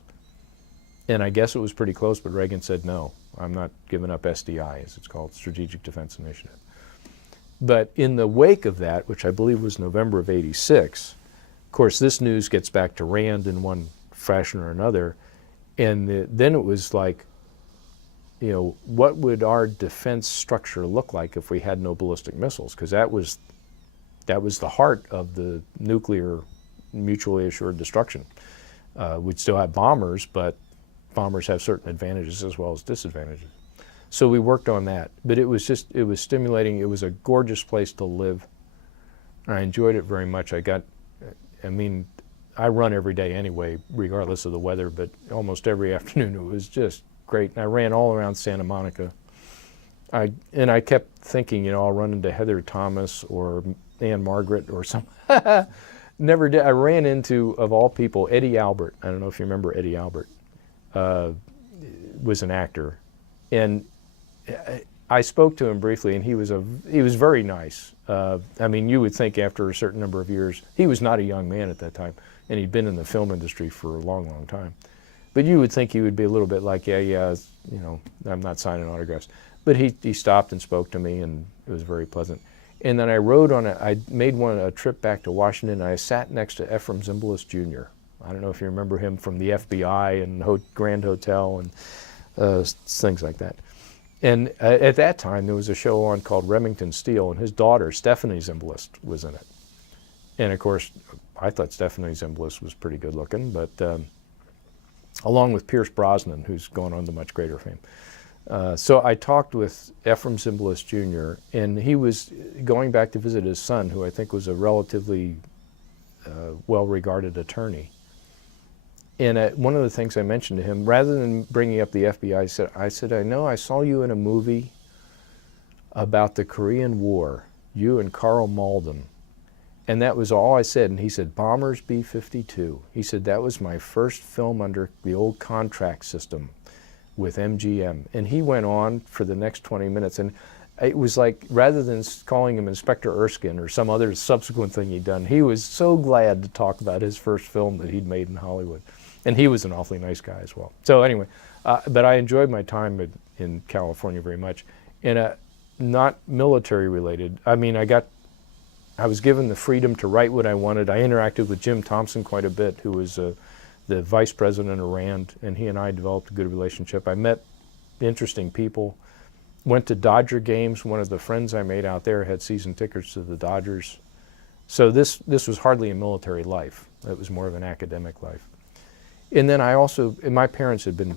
And I guess it was pretty close, but Reagan said, no, I'm not giving up SDI, as it's called, Strategic Defense Initiative. But in the wake of that, which I believe was November of '86, of course, this news gets back to Rand in one fashion or another, and then it was like, what would our defense structure look like if we had no ballistic missiles? Because that was the heart of the nuclear mutually assured destruction. We'd still have bombers, but bombers have certain advantages as well as disadvantages. So we worked on that, but it was stimulating. It was a gorgeous place to live. I enjoyed it very much. I run every day anyway, regardless of the weather, but almost every afternoon it was just great. And I ran all around Santa Monica. I kept thinking, I'll run into Heather Thomas or Ann Margaret or some. Never did. I ran into, of all people, Eddie Albert. I don't know if you remember Eddie Albert. Was an actor. And I spoke to him briefly, and he was very nice. You would think after a certain number of years, he was not a young man at that time, and he'd been in the film industry for a long, long time. But you would think he would be a little bit like, I'm not signing autographs. But he stopped and spoke to me, and it was very pleasant. And then I made a trip back to Washington, and I sat next to Ephraim Zimbalist Jr. I don't know if you remember him from the FBI and Grand Hotel and things like that. And at that time, there was a show on called Remington Steele, and his daughter, Stephanie Zimbalist, was in it. And of course, I thought Stephanie Zimbalist was pretty good looking, but along with Pierce Brosnan, who's gone on to much greater fame. So I talked with Ephraim Zimbalist Jr., and he was going back to visit his son, who I think was a relatively well-regarded attorney. And one of the things I mentioned to him, rather than bringing up the FBI, I said, I know I saw you in a movie about the Korean War, you and Karl Malden. And that was all I said. And he said, Bombers B-52. He said, that was my first film under the old contract system with MGM. And he went on for the next 20 minutes. And it was like, rather than calling him Inspector Erskine or some other subsequent thing he'd done, he was so glad to talk about his first film that he'd made in Hollywood. And he was an awfully nice guy as well. So anyway, but I enjoyed my time in California very much. And not military related. I was given the freedom to write what I wanted. I interacted with Jim Thompson quite a bit, who was the vice president of RAND, and he and I developed a good relationship. I met interesting people. Went to Dodger games. One of the friends I made out there had season tickets to the Dodgers. So this was hardly a military life. It was more of an academic life. And then my parents had been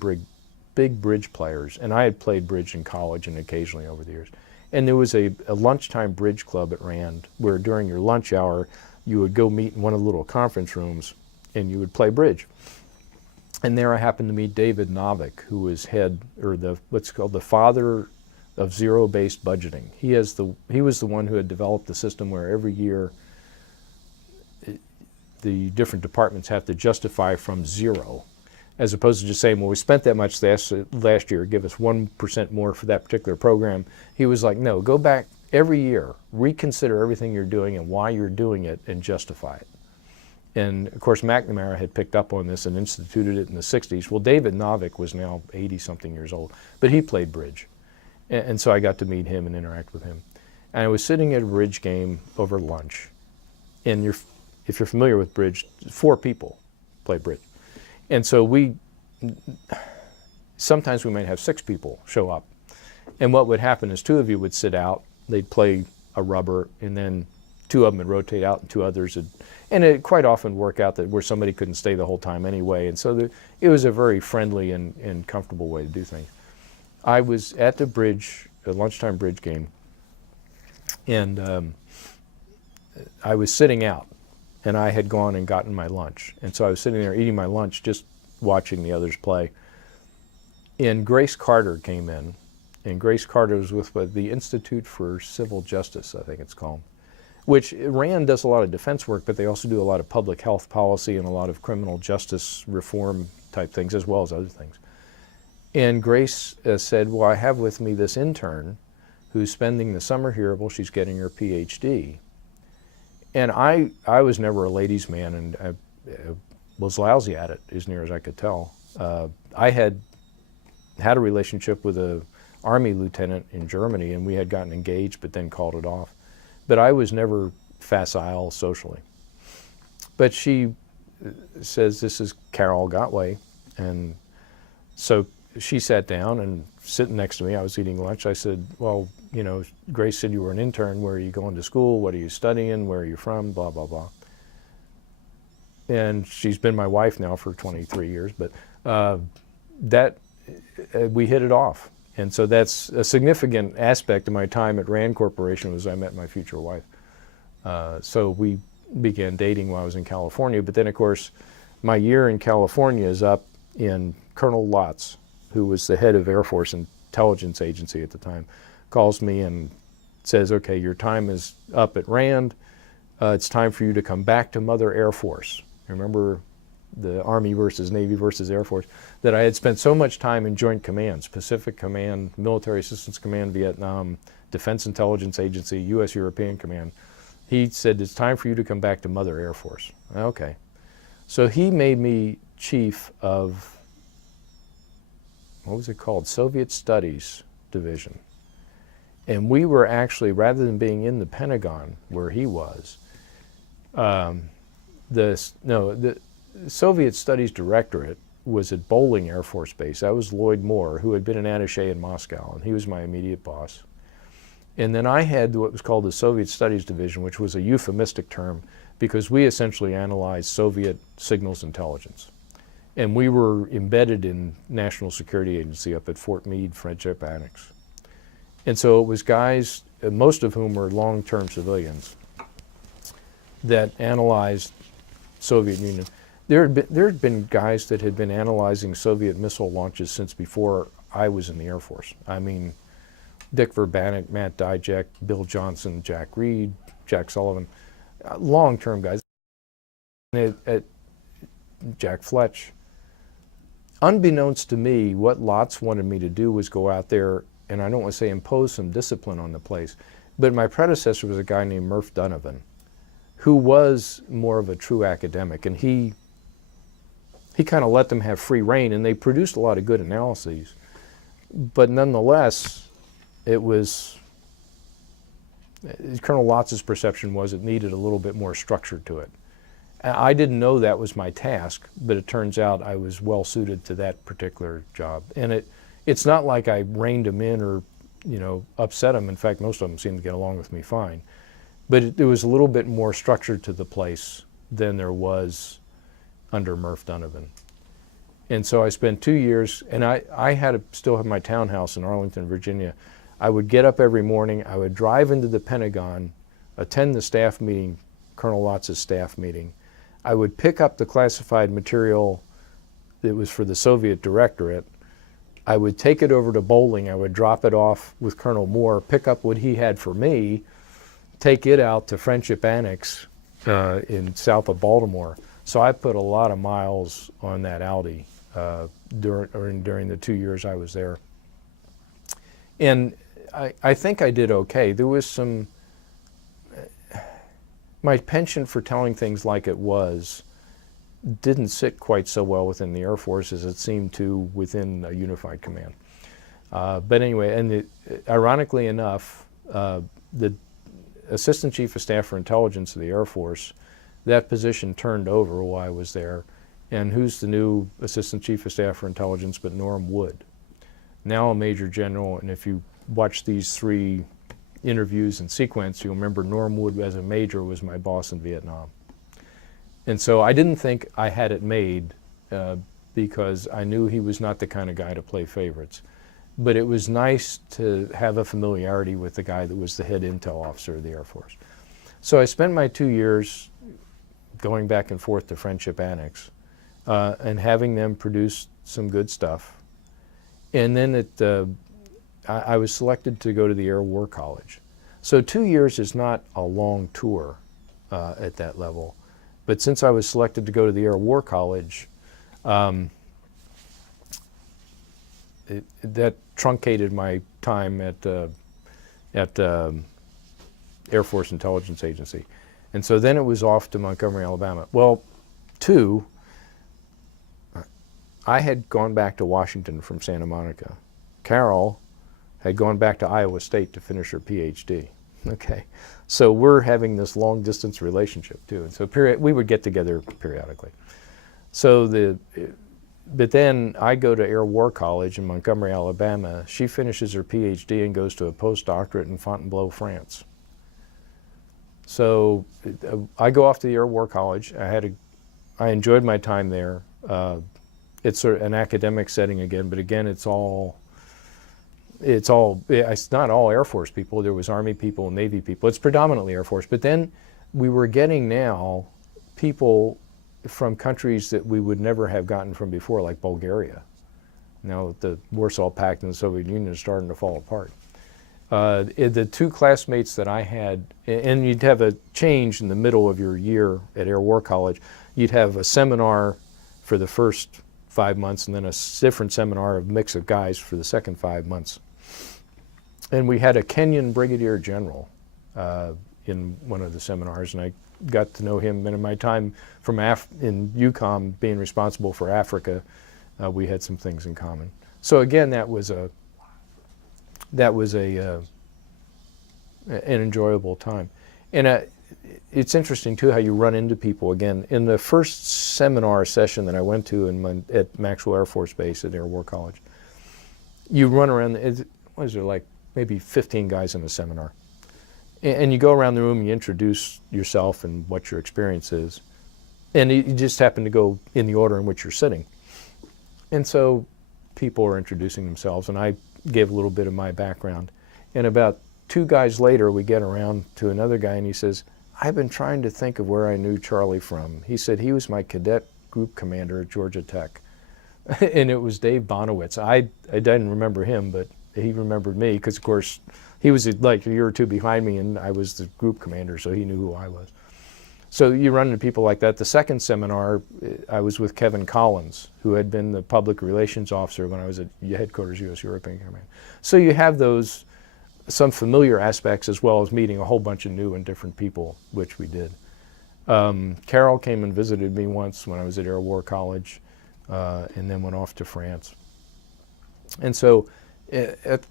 big bridge players, and I had played bridge in college and occasionally over the years. And there was a lunchtime bridge club at RAND where during your lunch hour, you would go meet in one of the little conference rooms and you would play bridge. And there I happened to meet David Novick, who was what's called the father of zero-based budgeting. He was the one who had developed the system where every year the different departments have to justify from zero, as opposed to just saying, well, we spent that much last year, give us 1% more for that particular program. He was like, no, go back every year, reconsider everything you're doing and why you're doing it, and justify it. And of course, McNamara had picked up on this and instituted it in the 60s. Well, David Novick was now 80-something years old, but he played bridge. And so I got to meet him and interact with him. And I was sitting at a bridge game over lunch. And if you're familiar with bridge, 4 people play bridge. And so sometimes we might have 6 people show up. And what would happen is 2 of you would sit out, they'd play a rubber, and then 2 of them would rotate out and 2 others would, and it quite often work out that where somebody couldn't stay the whole time anyway. And so it was a very friendly and comfortable way to do things. I was at a lunchtime bridge game, and I was sitting out, and I had gone and gotten my lunch. And so I was sitting there eating my lunch just watching the others play. And Grace Carter came in, and Grace Carter was with the Institute for Civil Justice, I think it's called, which RAND does a lot of defense work, but they also do a lot of public health policy and a lot of criminal justice reform type things, as well as other things. And Grace said, well, I have with me this intern who's spending the summer here while she's getting her PhD. And I was never a ladies' man, and I was lousy at it, as near as I could tell. I had a relationship with a Army lieutenant in Germany, and we had gotten engaged, but then called it off. But I was never facile socially. But she says, this is Karl Malden. And so she sat down, and sitting next to me, I was eating lunch. I said, well, you know, Grace said you were an intern. Where are you going to school? What are you studying? Where are you from? Blah, blah, blah. And she's been my wife now for 23 years. But we hit it off. And so that's a significant aspect of my time at RAND Corporation was I met my future wife. So we began dating while I was in California. But then, of course, my year in California is up, in Colonel Lotz, who was the head of Air Force Intelligence Agency at the time, calls me and says, okay, your time is up at RAND. It's time for you to come back to Mother Air Force. Remember the Army versus Navy versus Air Force, that I had spent so much time in Joint Commands, Pacific Command, Military Assistance Command, Vietnam, Defense Intelligence Agency, U.S. European Command. He said, it's time for you to come back to Mother Air Force. Okay. So he made me chief of, what was it called? Soviet Studies Division. And we were actually, rather than being in the Pentagon, where he was, the Soviet Studies Directorate was at Bolling Air Force Base. That was Lloyd Moore, who had been an attaché in Moscow, and he was my immediate boss. And then I had what was called the Soviet Studies Division, which was a euphemistic term because we essentially analyzed Soviet signals intelligence. And we were embedded in National Security Agency up at Fort Meade, Friendship Annex. And so it was guys, most of whom were long-term civilians, that analyzed Soviet Union. There had been guys that had been analyzing Soviet missile launches since before I was in the Air Force. I mean, Dick Verbanek, Matt Dijak, Bill Johnson, Jack Reed, Jack Sullivan, long-term guys. Jack Fletch. Unbeknownst to me, what Lotz wanted me to do was go out there, and I don't want to say impose some discipline on the place, but my predecessor was a guy named Murph Donovan, who was more of a true academic, and he kind of let them have free rein, and they produced a lot of good analyses. But nonetheless, it was, Colonel Lotz's perception was it needed a little bit more structure to it. I didn't know that was my task, but it turns out I was well suited to that particular job. And it's not like I reined them in or, you know, upset them. In fact, most of them seemed to get along with me fine. But there was a little bit more structure to the place than there was under Murph Donovan. And so I spent 2 years, and I had to still have my townhouse in Arlington, Virginia. I would get up every morning, I would drive into the Pentagon, attend the staff meeting, Colonel Lotz's staff meeting. I would pick up the classified material that was for the Soviet Directorate. I would take it over to Bolling, I would drop it off with Colonel Moore, pick up what he had for me, take it out to Friendship Annex in south of Baltimore. So I put a lot of miles on that Audi during the 2 years I was there. And I think I did okay. There was some, my penchant for telling things like it was didn't sit quite so well within the Air Force as it seemed to within a unified command. But anyway, and ironically enough, the Assistant Chief of Staff for Intelligence of the Air Force, that position turned over while I was there. And who's the new Assistant Chief of Staff for Intelligence but Norm Wood? Now a Major General, and if you watch these three interviews in sequence, you'll remember Norm Wood as a major was my boss in Vietnam. And so I didn't think I had it made because I knew he was not the kind of guy to play favorites. But it was nice to have a familiarity with the guy that was the head intel officer of the Air Force. So I spent my 2 years going back and forth to Friendship Annex. and having them produce some good stuff. And then I was selected to go to the Air War College. So 2 years is not a long tour at that level. But since I was selected to go to the Air War College, that truncated my time at Air Force Intelligence Agency. And so then it was off to Montgomery, Alabama. Well, I had gone back to Washington from Santa Monica. Carol had gone back to Iowa State to finish her PhD. Okay, so we're having this long distance relationship too. And so we would get together periodically. But then I go to Air War College in Montgomery, Alabama. She finishes her PhD and goes to a postdoctorate in Fontainebleau, France. So I go off to the Air War College. I enjoyed my time there. It's sort of an academic setting again, but again, it's not all Air Force people. There was Army people and Navy people. It's predominantly Air Force. But then we were getting now people from countries that we would never have gotten from before, like Bulgaria. Now that the Warsaw Pact and the Soviet Union is starting to fall apart. The two classmates that I had, and you'd have a change in the middle of your year at Air War College. You'd have a seminar for the first 5 months and then a different seminar, a mix of guys for the second 5 months. And we had a Kenyan brigadier general in one of the seminars, and I got to know him. And in my time in UCOM, being responsible for Africa, we had some things in common. So again, that was an enjoyable time. And it's interesting too how you run into people again. In the first seminar session that I went to at Maxwell Air Force Base at Air War College, you run around. What is there, like maybe 15 guys in a seminar, and you go around the room, you introduce yourself and what your experience is, and you just happen to go in the order in which you're sitting. And so people are introducing themselves, and I gave a little bit of my background. And about 2 guys later, we get around to another guy, and he says, I've been trying to think of where I knew Charlie from. He said he was my cadet group commander at Georgia Tech. And it was Dave Bonowitz. I didn't remember him, but he remembered me because, of course, he was like a year or 2 behind me, and I was the group commander, so he knew who I was. So you run into people like that. The second seminar, I was with Kevin Collins, who had been the public relations officer when I was at headquarters U.S. European Command. So you have some familiar aspects as well as meeting a whole bunch of new and different people, which we did. Carol came and visited me once when I was at Air War College, and then went off to France. And so at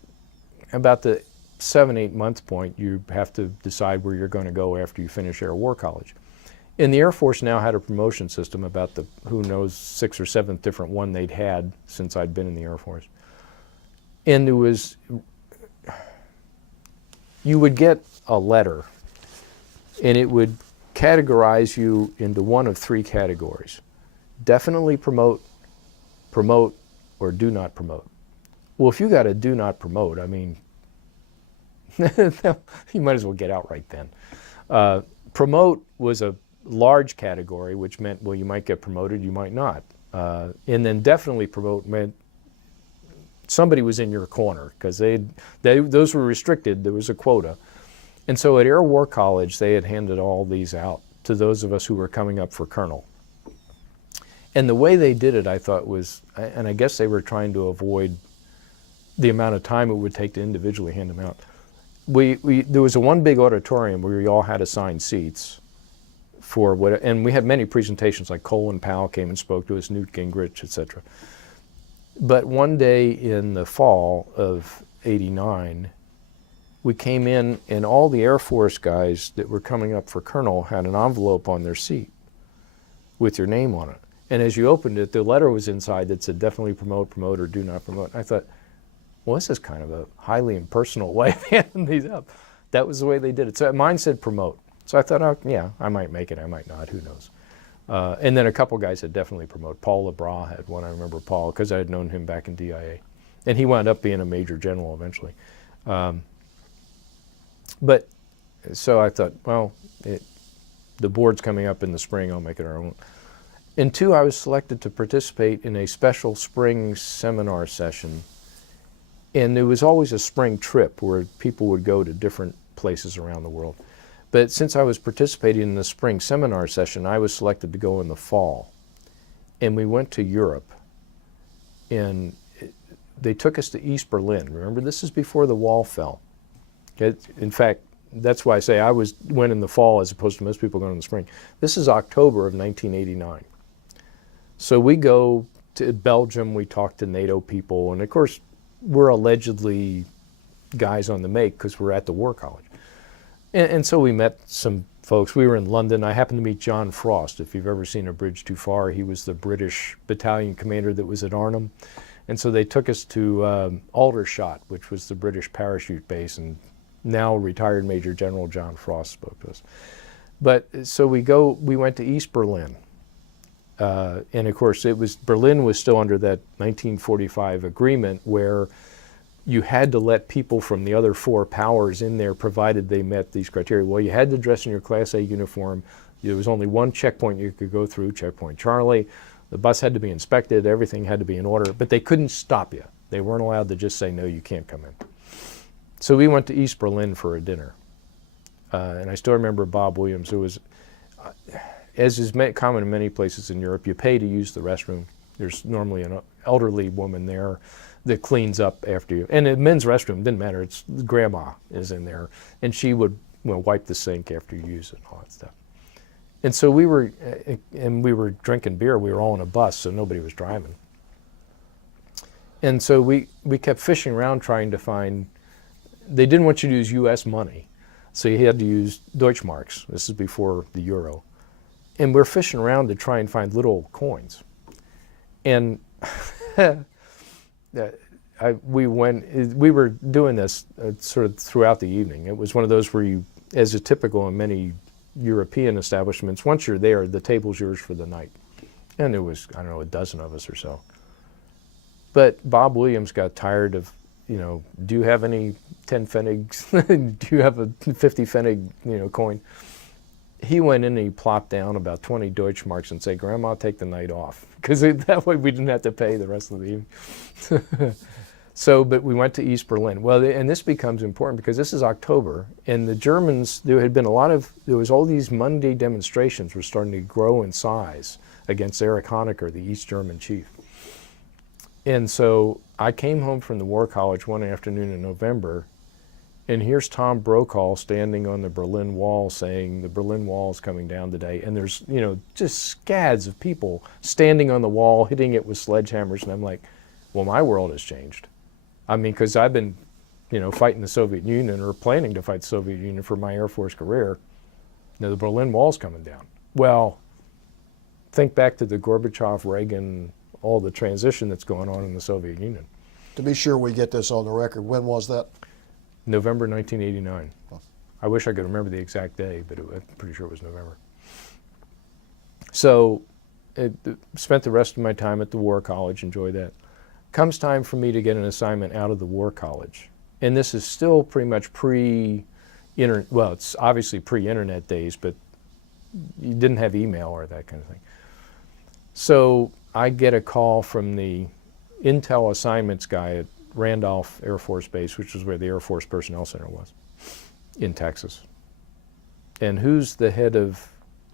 about the 7-8 month point, you have to decide where you're going to go after you finish Air War College. And the Air Force now had a promotion system about who knows, 6th or 7th different one they'd had since I'd been in the Air Force. And you would get a letter, and it would categorize you into one of 3 categories. Definitely promote, or do not promote. Well, if you got a do not promote, I mean, you might as well get out right then. Promote was a large category, which meant, well, you might get promoted, you might not. And then definitely promote meant somebody was in your corner, because those were restricted. There was a quota. And so at Air War College, they had handed all these out to those of us who were coming up for colonel. And the way they did it, I thought was, and I guess they were trying to avoid the amount of time it would take to individually hand them out. There was one big auditorium where we all had assigned seats and we had many presentations, like Colin Powell came and spoke to us, Newt Gingrich, etc. But one day in the fall of '89, we came in, and all the Air Force guys that were coming up for colonel had an envelope on their seat with your name on it. And as you opened it, the letter was inside that said definitely promote, or do not promote. And I thought, well, this is kind of a highly impersonal way of handing these up. That was the way they did it. So mine said promote. So I thought, oh, yeah, I might make it, I might not, who knows. And then a couple guys had definitely promote. Paul LeBras had one. I remember Paul because I had known him back in DIA. And he wound up being a major general eventually. But so I thought, well, the board's coming up in the spring, I'll make it our own. And two, I was selected to participate in a special spring seminar session. And there was always a spring trip where people would go to different places around the world. But since I was participating in the spring seminar session, I was selected to go in the fall. And we went to Europe. And they took us to East Berlin. Remember, this is before the wall fell. In fact, that's why I say went in the fall as opposed to most people going in the spring. This is October of 1989. So we go to Belgium, we talk to NATO people, and of course, we're allegedly guys on the make because we're at the War College. And so we met some folks. We were in London. I happened to meet John Frost. If you've ever seen A Bridge Too Far, he was the British battalion commander that was at Arnhem. And so they took us to Aldershot, which was the British parachute base, and now retired Major General John Frost spoke to us. But so we went to East Berlin. And of course, Berlin was still under that 1945 agreement where you had to let people from the other four powers in there provided they met these criteria. Well, you had to dress in your Class A uniform. There was only one checkpoint you could go through, Checkpoint Charlie. The bus had to be inspected. Everything had to be in order. But they couldn't stop you. They weren't allowed to just say, no, you can't come in. So we went to East Berlin for a dinner. And I still remember Bob Williams, who was, as is common in many places in Europe, you pay to use the restroom. There's normally an elderly woman there that cleans up after you. And the men's restroom, didn't matter, it's grandma is in there. And she would wipe the sink after you use it and all that stuff. And so we were drinking beer. We were all on a bus, so nobody was driving. And so we kept fishing around trying to find, they didn't want you to use US money. So you had to use Deutschmarks. This is before the euro. And we're fishing around to try and find little coins. And we were doing this sort of throughout the evening. It was one of those where you, as is typical in many European establishments, once you're there, the table's yours for the night. And there was, I don't know, a dozen of us or so. But Bob Williams got tired of, do you have any 10 pfennigs? Do you have a 50 pfennig, coin? He went in and he plopped down about 20 Deutschmarks and said, Grandma, take the night off. Because that way we didn't have to pay the rest of the evening. But we went to East Berlin. Well, and this becomes important because this is October, and the Germans, there was all these Monday demonstrations were starting to grow in size against Erich Honecker, the East German chief. And so I came home from the War College one afternoon in November, and here's Tom Brokaw standing on the Berlin Wall saying the Berlin Wall is coming down today. And there's, just scads of people standing on the wall, hitting it with sledgehammers. And I'm like, well, my world has changed. I mean, because I've been, fighting the Soviet Union or planning to fight the Soviet Union for my Air Force career. The Berlin Wall's coming down. Well, think back to the Gorbachev, Reagan, all the transition that's going on in the Soviet Union. To be sure we get this on the record, when was that? November 1989. Oh. I wish I could remember the exact day, but I'm pretty sure it was November. So spent the rest of my time at the War College, enjoyed that. Comes time for me to get an assignment out of the War College. And this is still pretty much pre-internet, well, it's obviously pre-internet days, but you didn't have email or that kind of thing. So I get a call from the Intel assignments guy at Randolph Air Force Base, which is where the Air Force Personnel Center was, in Texas. And who's the head of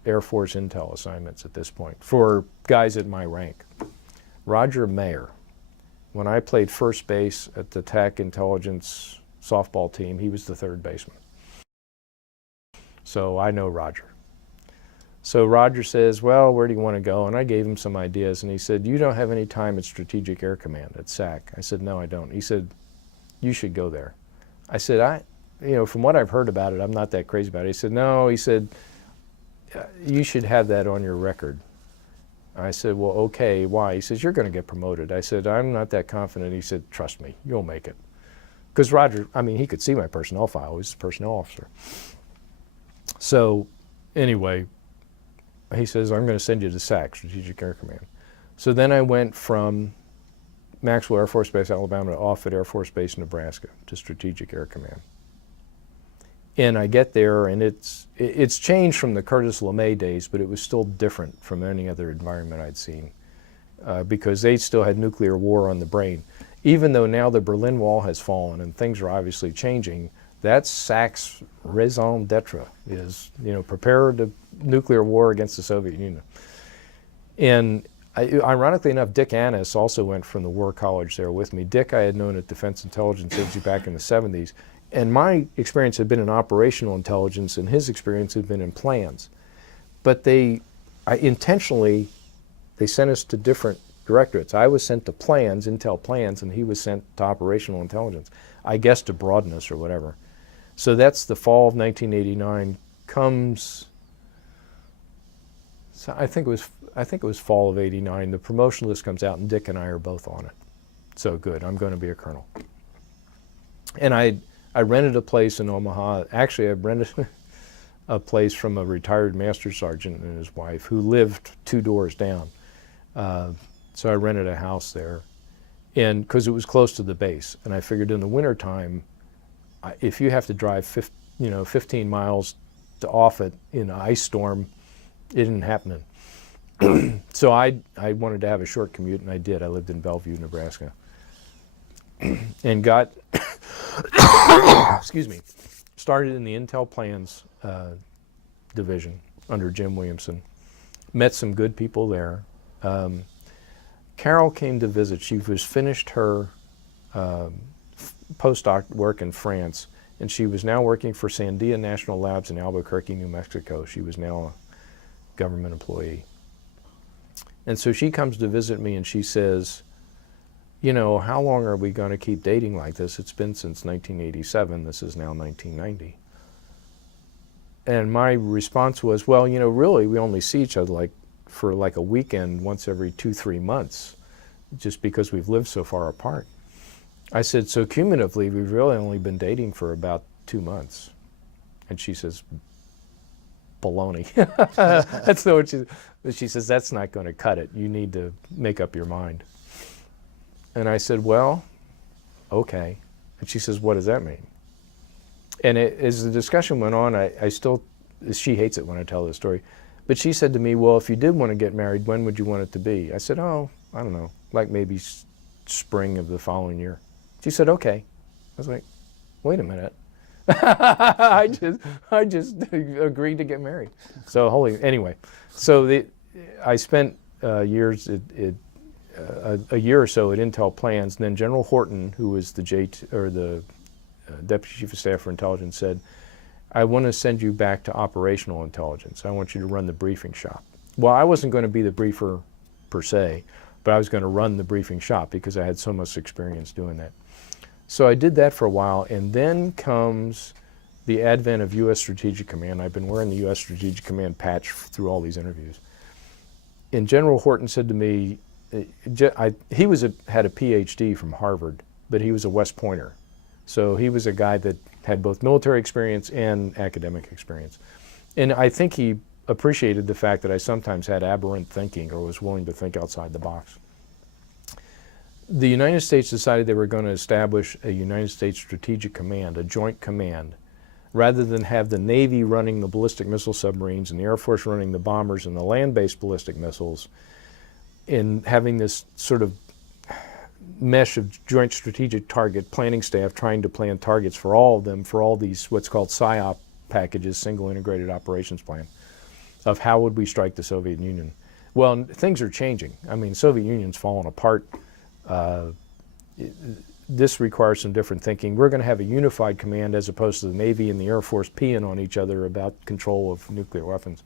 Air Force Intel assignments at this point for guys at my rank? Roger Mayer. When I played first base at the TAC Intelligence softball team, he was the third baseman. So I know Roger. So Roger says, well, where do you want to go? And I gave him some ideas, and he said, you don't have any time at Strategic Air Command at SAC. I said, no, I don't. He said, you should go there. I said, from what I've heard about it, I'm not that crazy about it. He said, no, he said, you should have that on your record. I said, well, okay, why? He says, you're going to get promoted. I said, I'm not that confident. He said, trust me, you'll make it. Because Roger, he could see my personnel file. He was a personnel officer. So anyway, he says, I'm going to send you to SAC, Strategic Air Command. So then I went from Maxwell Air Force Base, Alabama, to Offutt Air Force Base, Nebraska, to Strategic Air Command. And I get there, and it's changed from the Curtis LeMay days, but it was still different from any other environment I'd seen, because they still had nuclear war on the brain. Even though now the Berlin Wall has fallen and things are obviously changing, that's Sachs' raison d'etre, is, prepare the nuclear war against the Soviet Union. And ironically enough, Dick Annis also went from the War College there with me. Dick I had known at Defense Intelligence Agency back in the 70s. And my experience had been in operational intelligence, and his experience had been in plans. But intentionally, they sent us to different directorates. I was sent to plans, Intel plans, and he was sent to operational intelligence, I guess to broaden us or whatever. So that's the fall of 1989 comes, so I think it was fall of 89. The promotion list comes out, and Dick and I are both on it. So good, I'm going to be a colonel. And I rented a place in Omaha. Actually, I rented a place from a retired master sergeant and his wife who lived 2 doors down. So I rented a house there, and because it was close to the base. And I figured in the wintertime, if you have to drive 15 miles to Offutt in an ice storm, it isn't happening. So I wanted to have a short commute, and I did. I lived in Bellevue, Nebraska, and got excuse me, started in the Intel Plans division under Jim Williamson. Met some good people there. Carol came to visit. She was finished her postdoc work in France, and she was now working for Sandia National Labs in Albuquerque, New Mexico. She was now a government employee. And so she comes to visit me, and she says, how long are we going to keep dating like this? It's been since 1987. This is now 1990. And my response was, well, really, we only see each other for a weekend once every 2-3 months, just because we've lived so far apart. I said, so cumulatively, we've really only been dating for about 2 months. And she says, baloney. That's not what she says, that's not going to cut it. You need to make up your mind. And I said, well, okay. And she says, what does that mean? And as the discussion went on, she hates it when I tell this story, but she said to me, well, if you did want to get married, when would you want it to be? I said, oh, I don't know, maybe spring of the following year. She said, okay. I was like, wait a minute. I just agreed to get married. So anyway, so I spent years a year or so at Intel Plans, and then General Horton, who was the Deputy Chief of Staff for Intelligence, said, I want to send you back to operational intelligence. I want you to run the briefing shop. Well, I wasn't going to be the briefer per se, but I was going to run the briefing shop because I had so much experience doing that. So I did that for a while, and then comes the advent of U.S. Strategic Command. I've been wearing the U.S. Strategic Command patch through all these interviews. And General Horton said to me, he had a PhD from Harvard, but he was a West Pointer. So he was a guy that had both military experience and academic experience. And I think he appreciated the fact that I sometimes had aberrant thinking or was willing to think outside the box. The United States decided they were going to establish a United States Strategic Command, a joint command, rather than have the Navy running the ballistic missile submarines and the Air Force running the bombers and the land-based ballistic missiles, in having this sort of mesh of joint strategic target planning staff trying to plan targets for all of them, for all these what's called PSYOP packages, single integrated operations plan, of how would we strike the Soviet Union. Well, things are changing. I mean, Soviet Union's fallen apart. This requires some different thinking. We're going to have a unified command as opposed to the Navy and the Air Force peeing on each other about control of nuclear weapons.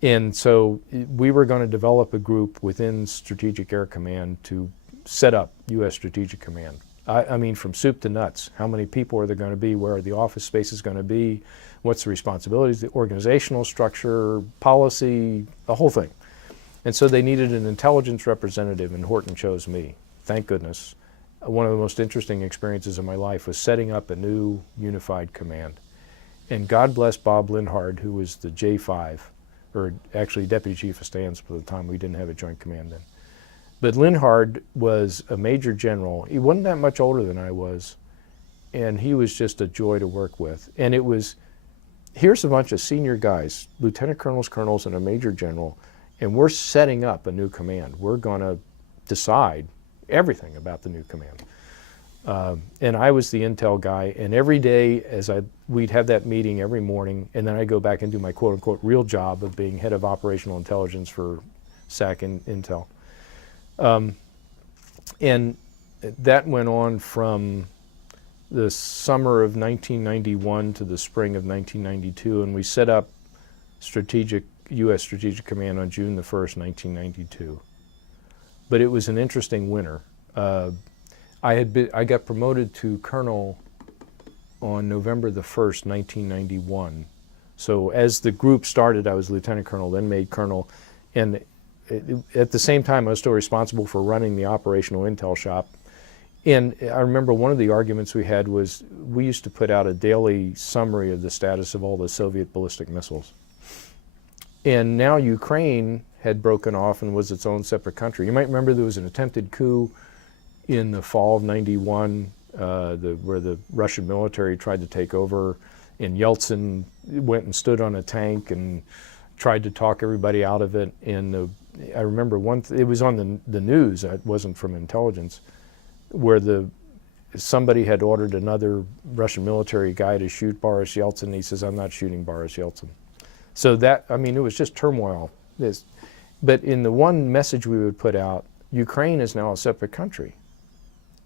And so we were going to develop a group within Strategic Air Command to set up U.S. Strategic Command. I mean, from soup to nuts. How many people are there going to be? Where are the office spaces going to be? What's the responsibilities, the organizational structure, policy, the whole thing. And so they needed an intelligence representative, and Horton chose me. Thank goodness. One of the most interesting experiences of my life was setting up a new unified command. And God bless Bob Linhard, who was the J5, or actually Deputy Chief of Staff for the time. We didn't have a joint command then. But Linhard was a major general. He wasn't that much older than I was, and he was just a joy to work with. And it was, here's a bunch of senior guys, lieutenant colonels, colonels, and a major general, and we're setting up a new command. We're going to decide everything about the new command. And I was the intel guy, and every day we'd have that meeting every morning, and then I'd go back and do my quote-unquote real job of being head of operational intelligence for SAC Intel. And that went on from the summer of 1991 to the spring of 1992, and we set up U.S. Strategic Command on June the 1st, 1992. But it was an interesting winter. I got promoted to colonel on November the 1st, 1991. So as the group started, I was lieutenant colonel, then made colonel, and at the same time I was still responsible for running the operational intel shop. And I remember one of the arguments we had was we used to put out a daily summary of the status of all the Soviet ballistic missiles. And now Ukraine had broken off and was its own separate country. You might remember there was an attempted coup in the fall of '91 where the Russian military tried to take over, and Yeltsin went and stood on a tank and tried to talk everybody out of it. And I remember it was on the news, it wasn't from intelligence, where somebody had ordered another Russian military guy to shoot Boris Yeltsin. He says, "I'm not shooting Boris Yeltsin." So it was just turmoil. But in the one message we would put out, Ukraine is now a separate country.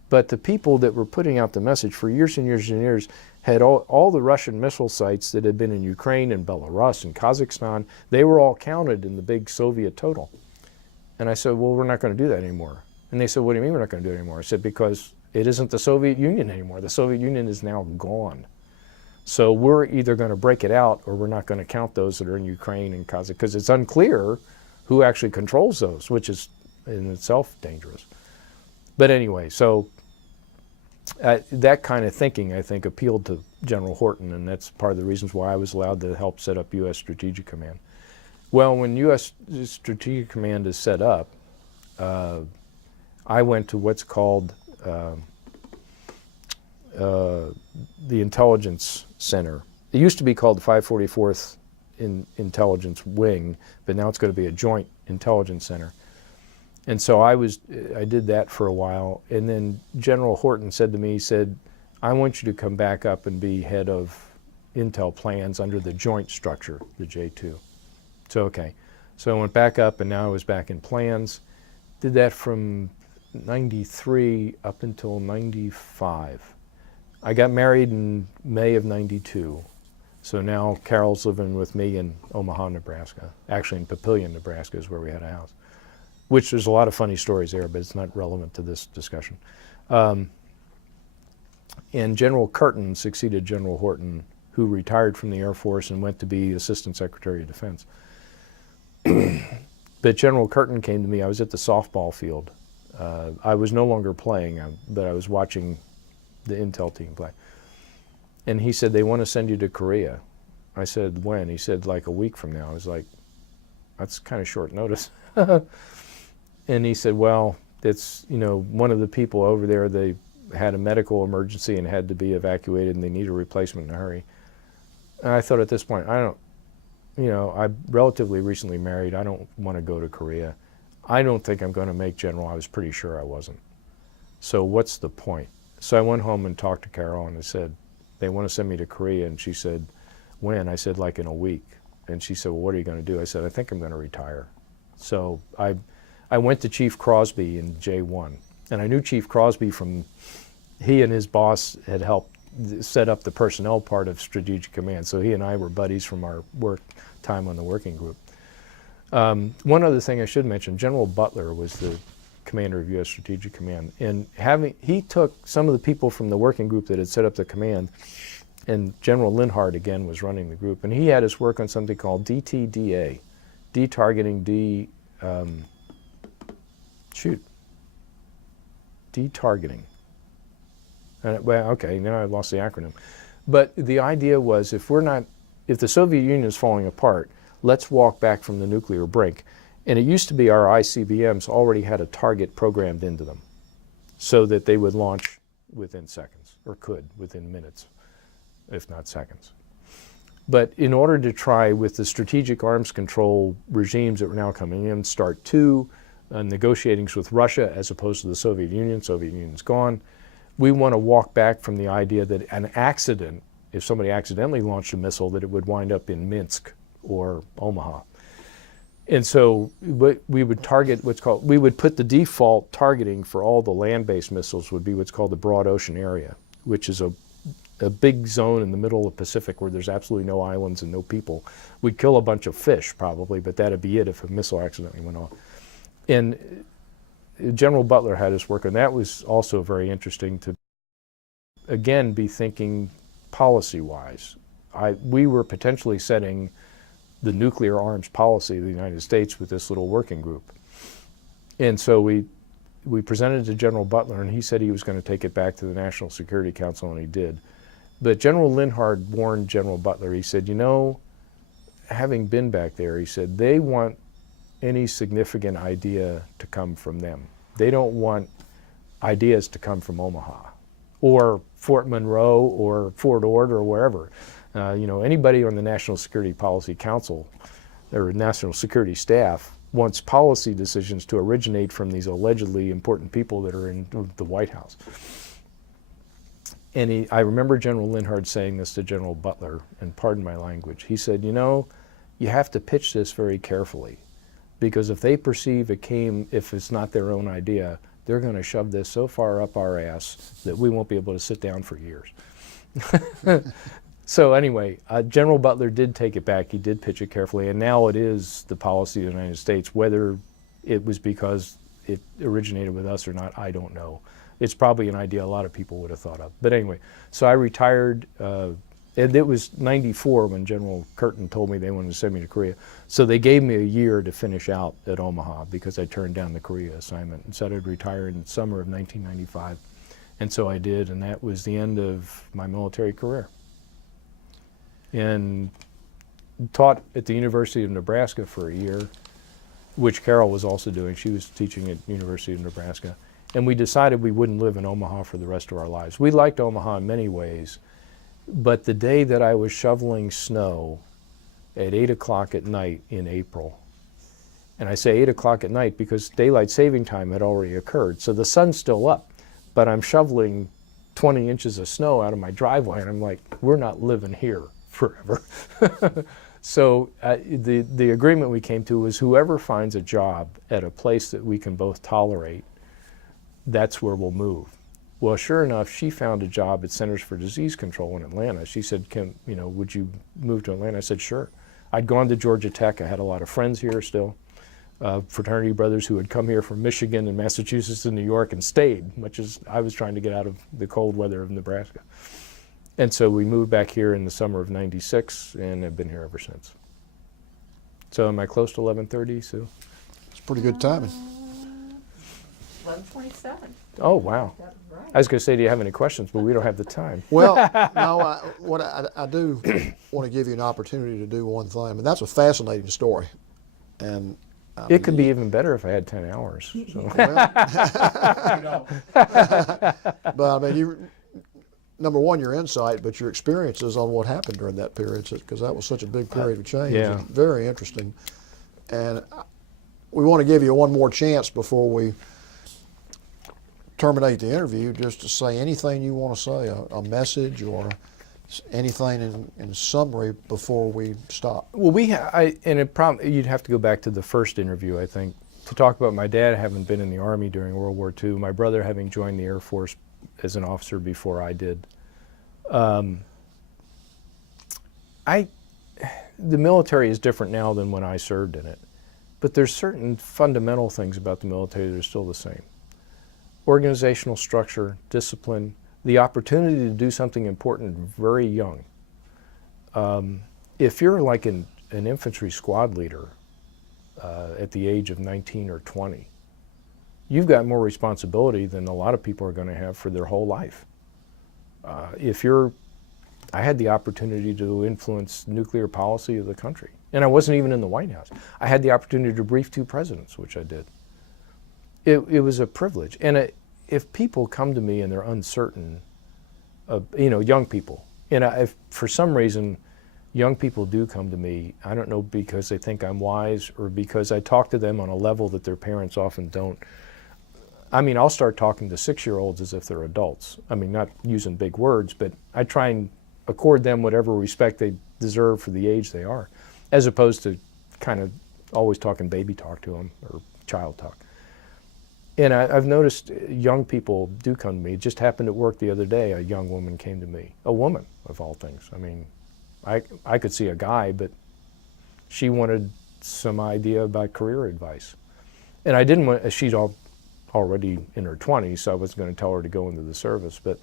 But the people that were putting out the message for years and years and years had all the Russian missile sites that had been in Ukraine and Belarus and Kazakhstan, they were all counted in the big Soviet total. And I said, well, we're not going to do that anymore. And they said, what do you mean we're not going to do it anymore? I said, because it isn't the Soviet Union anymore. The Soviet Union is now gone. So we're either going to break it out or we're not going to count those that are in Ukraine and Kazakhstan, because it's unclear who actually controls those, which is in itself dangerous. But anyway, so that kind of thinking, I think, appealed to General Horton, and that's part of the reasons why I was allowed to help set up U.S. Strategic Command. Well, when U.S. Strategic Command is set up, I went to what's called the Intelligence Center. It used to be called the 544th Intelligence Wing, but now it's going to be a Joint Intelligence Center. And so I did that for a while, and then General Horton said to me, he said, I want you to come back up and be head of Intel plans under the joint structure, the J2. So, okay. So I went back up, and now I was back in plans. Did that from 93 up until 95. I got married in May of 92. So now Carol's living with me in Omaha, Nebraska. Actually in Papillion, Nebraska is where we had a house. Which there's a lot of funny stories there, but it's not relevant to this discussion. And General Curtin succeeded General Horton, who retired from the Air Force and went to be Assistant Secretary of Defense. But General Curtin came to me. I was at the softball field. I was no longer playing, but I was watching the Intel team play. And he said, they want to send you to Korea. I said, when? He said, like a week from now. I was like, that's kind of short notice. And he said, well, it's, one of the people over there, they had a medical emergency and had to be evacuated and they need a replacement in a hurry. And I thought at this point, I'm relatively recently married. I don't want to go to Korea. I don't think I'm going to make general. I was pretty sure I wasn't. So what's the point? So I went home and talked to Carol and I said, they want to send me to Korea. And she said, when? I said, like in a week. And she said, well, what are you going to do? I said, I think I'm going to retire. So I went to Chief Crosby in J1. And I knew Chief Crosby from, he and his boss had helped set up the personnel part of Strategic Command. So he and I were buddies from our work time on the working group. One other thing I should mention, General Butler was the commander of U.S. Strategic Command. And he took some of the people from the working group that had set up the command, and General Linhart, again, was running the group. And he had us work on something called DTDA, detargeting detargeting. Well, okay, now I lost the acronym. But the idea was if the Soviet Union is falling apart, let's walk back from the nuclear brink. And it used to be our ICBMs already had a target programmed into them so that they would launch within seconds, or could within minutes, if not seconds. But in order to try, with the strategic arms control regimes that were now coming in, START II, negotiatings with Russia as opposed to the Soviet Union's gone, we want to walk back from the idea that an accident, if somebody accidentally launched a missile, that it would wind up in Minsk or Omaha. And so we would target we would put the default targeting for all the land-based missiles would be what's called the broad ocean area, which is a big zone in the middle of the Pacific where there's absolutely no islands and no people. We'd kill a bunch of fish probably, but that'd be it if a missile accidentally went off. And General Butler had us work on that. Was also very interesting to, again, be thinking policy-wise. We were potentially setting the nuclear arms policy of the United States with this little working group. And so we presented to General Butler, and he said he was going to take it back to the National Security Council, and he did. But General Linhart warned General Butler. He said, you know, having been back there, he said, they want any significant idea to come from them. They don't want ideas to come from Omaha or Fort Monroe or Fort Ord or wherever. You know, anybody on the National Security Policy Council or National Security staff wants policy decisions to originate from these allegedly important people that are in the White House. And I remember General Linhart saying this to General Butler, and pardon my language. He said, you know, you have to pitch this very carefully, because if they perceive if it's not their own idea, they're going to shove this so far up our ass that we won't be able to sit down for years. So anyway, General Butler did take it back. He did pitch it carefully, and now it is the policy of the United States. Whether it was because it originated with us or not, I don't know. It's probably an idea a lot of people would have thought of. But anyway, so I retired, and it was '94 when General Curtin told me they wanted to send me to Korea. So they gave me a year to finish out at Omaha because I turned down the Korea assignment and said I'd retire in the summer of 1995. And so I did, and that was the end of my military career. And taught at the University of Nebraska for a year, which Carol was also doing. She was teaching at University of Nebraska. And we decided we wouldn't live in Omaha for the rest of our lives. We liked Omaha in many ways, but the day that I was shoveling snow at 8 o'clock at night in April, and I say 8 o'clock at night because daylight saving time had already occurred, so the sun's still up, but I'm shoveling 20 inches of snow out of my driveway, and I'm like, we're not living here forever. So the agreement we came to was whoever finds a job at a place that we can both tolerate, that's where we'll move. Well, sure enough, she found a job at Centers for Disease Control in Atlanta. She said, would you move to Atlanta? I said, sure. I'd gone to Georgia Tech. I had a lot of friends here still, fraternity brothers who had come here from Michigan and Massachusetts and New York and stayed, much as I was trying to get out of the cold weather of Nebraska. And so we moved back here in the summer of '96 and have been here ever since. So am I close to 11:30, Sue? It's pretty good timing. 11:27. Oh, wow. That's right. I was going to say, do you have any questions? But we don't have the time. Well, no, I do want to give you an opportunity to do one thing, and that's a fascinating story. And It could be even better if I had 10 hours. So. But I mean, number one, your insight, but your experiences on what happened during that period, because that was such a big period of change. Yeah. And very interesting. And we want to give you one more chance before we terminate the interview, just to say anything you want to say, a message or anything in summary before we stop. Well, you'd have to go back to the first interview, I think, to talk about my dad having been in the Army during World War II, my brother having joined the Air Force as an officer before I did. The military is different now than when I served in it, but there's certain fundamental things about the military that are still the same. Organizational structure, discipline, the opportunity to do something important very young. If you're like an infantry squad leader at the age of 19 or 20, you've got more responsibility than a lot of people are going to have for their whole life. I had the opportunity to influence nuclear policy of the country, and I wasn't even in the White House. I had the opportunity to brief 2 presidents, which I did. It was a privilege, and if people come to me and they're uncertain, young people, and if for some reason young people do come to me, I don't know because they think I'm wise or because I talk to them on a level that their parents often don't. I mean, I'll start talking to 6-year-olds as if they're adults. I mean, not using big words, but I try and accord them whatever respect they deserve for the age they are, as opposed to kind of always talking baby talk to them or child talk. And I've noticed young people do come to me. It just happened at work the other day. A young woman came to me, a woman of all things. I mean, I could see a guy, but she wanted some idea about career advice. And I didn't want, she's already in her 20s, so I wasn't going to tell her to go into the service. But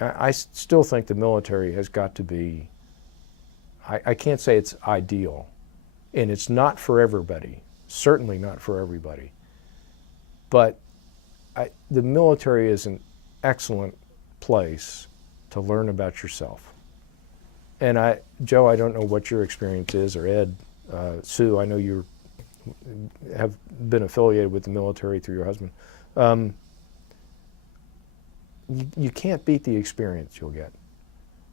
I still think the military has got to be, I can't say it's ideal, and it's not for everybody, certainly not for everybody. But the military is an excellent place to learn about yourself. And Joe, I don't know what your experience is, or Ed, Sue, I know you have been affiliated with the military through your husband. You can't beat the experience you'll get.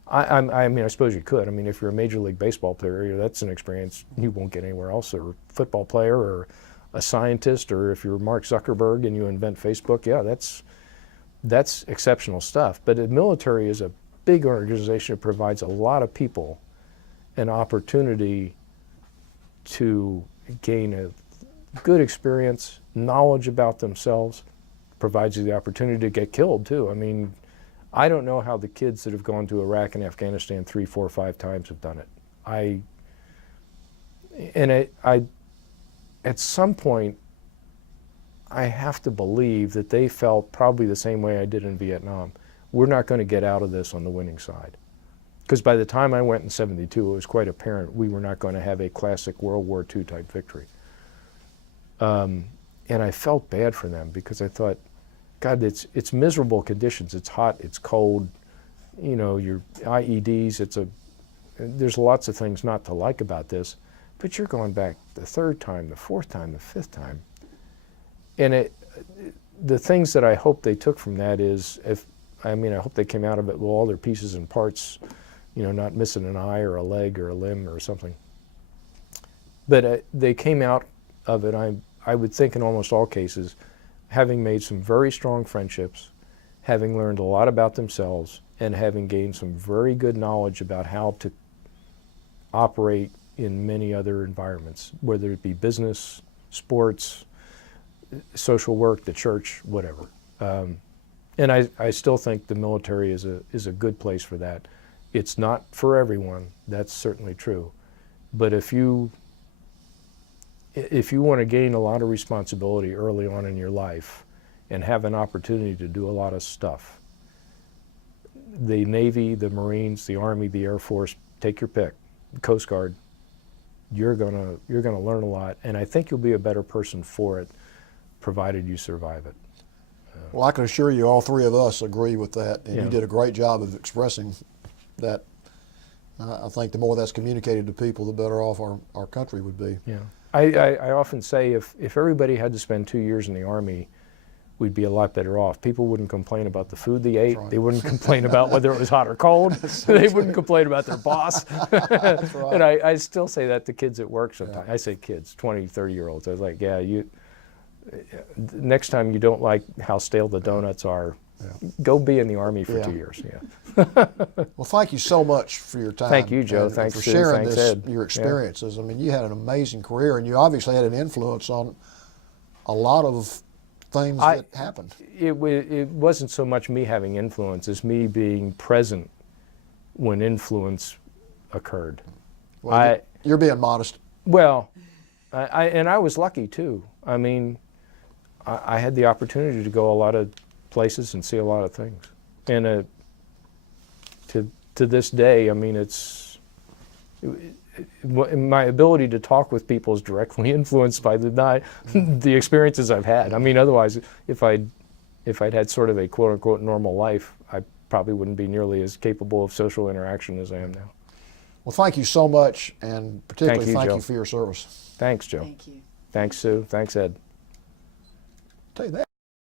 I mean, I suppose you could. I mean, if you're a Major League Baseball player, that's an experience you won't get anywhere else, or a football player, or a scientist, or if you're Mark Zuckerberg and you invent Facebook, yeah, that's exceptional stuff. But the military is a big organization that provides a lot of people an opportunity to gain a good experience, knowledge about themselves, provides you the opportunity to get killed too. I mean, I don't know how the kids that have gone to Iraq and Afghanistan 3, 4, 5 times have done it. At some point, I have to believe that they felt probably the same way I did in Vietnam. We're not going to get out of this on the winning side. Because by the time I went in '72, it was quite apparent we were not going to have a classic World War II type victory. And I felt bad for them because I thought, God, it's miserable conditions. It's hot, it's cold, your IEDs, there's lots of things not to like about this, but you're going back the 3rd time, the 4th time, the 5th time. And the things that I hope they took from that is, I hope they came out of it with all their pieces and parts, not missing an eye or a leg or a limb or something. But they came out of it, I would think in almost all cases, having made some very strong friendships, having learned a lot about themselves, and having gained some very good knowledge about how to operate in many other environments, whether it be business, sports, social work, the church, whatever. And I still think the military is a good place for that. It's not for everyone, that's certainly true. But if you want to gain a lot of responsibility early on in your life and have an opportunity to do a lot of stuff, the Navy, the Marines, the Army, the Air Force, take your pick, Coast Guard, you're gonna learn a lot, and I think you'll be a better person for it, provided you survive it. Well, I can assure you all 3 of us agree with that, and you did a great job of expressing that. I think the more that's communicated to people, the better off our country would be. Yeah. I often say if everybody had to spend 2 years in the Army, we'd be a lot better off. People wouldn't complain about the food they ate. Right. They wouldn't complain about whether it was hot or cold. They wouldn't complain about their boss. That's right. And I still say that to kids at work sometimes. Yeah. I say kids, 20, 30-year-olds. I was like, next time you don't like how stale the donuts are, go be in the Army for 2 years. Yeah. Well, thank you so much for your time. Thank you, Joe. Thanks for sharing Thanks, Ed. your experiences. I mean, you had an amazing career, and you obviously had an influence on a lot of things that happened. It wasn't so much me having influence as me being present when influence occurred. Well, you're being modest. Well, I was lucky too. I mean, I had the opportunity to go a lot of places and see a lot of things. And to this day, I mean, my ability to talk with people is directly influenced by the experiences I've had. I mean, otherwise, if I'd had sort of a quote-unquote normal life, I probably wouldn't be nearly as capable of social interaction as I am now. Well, thank you so much, and particularly thank Joe. you for your service. Thanks, Joe. Thank you. Thanks, Sue. Thanks, Ed. Tell you that.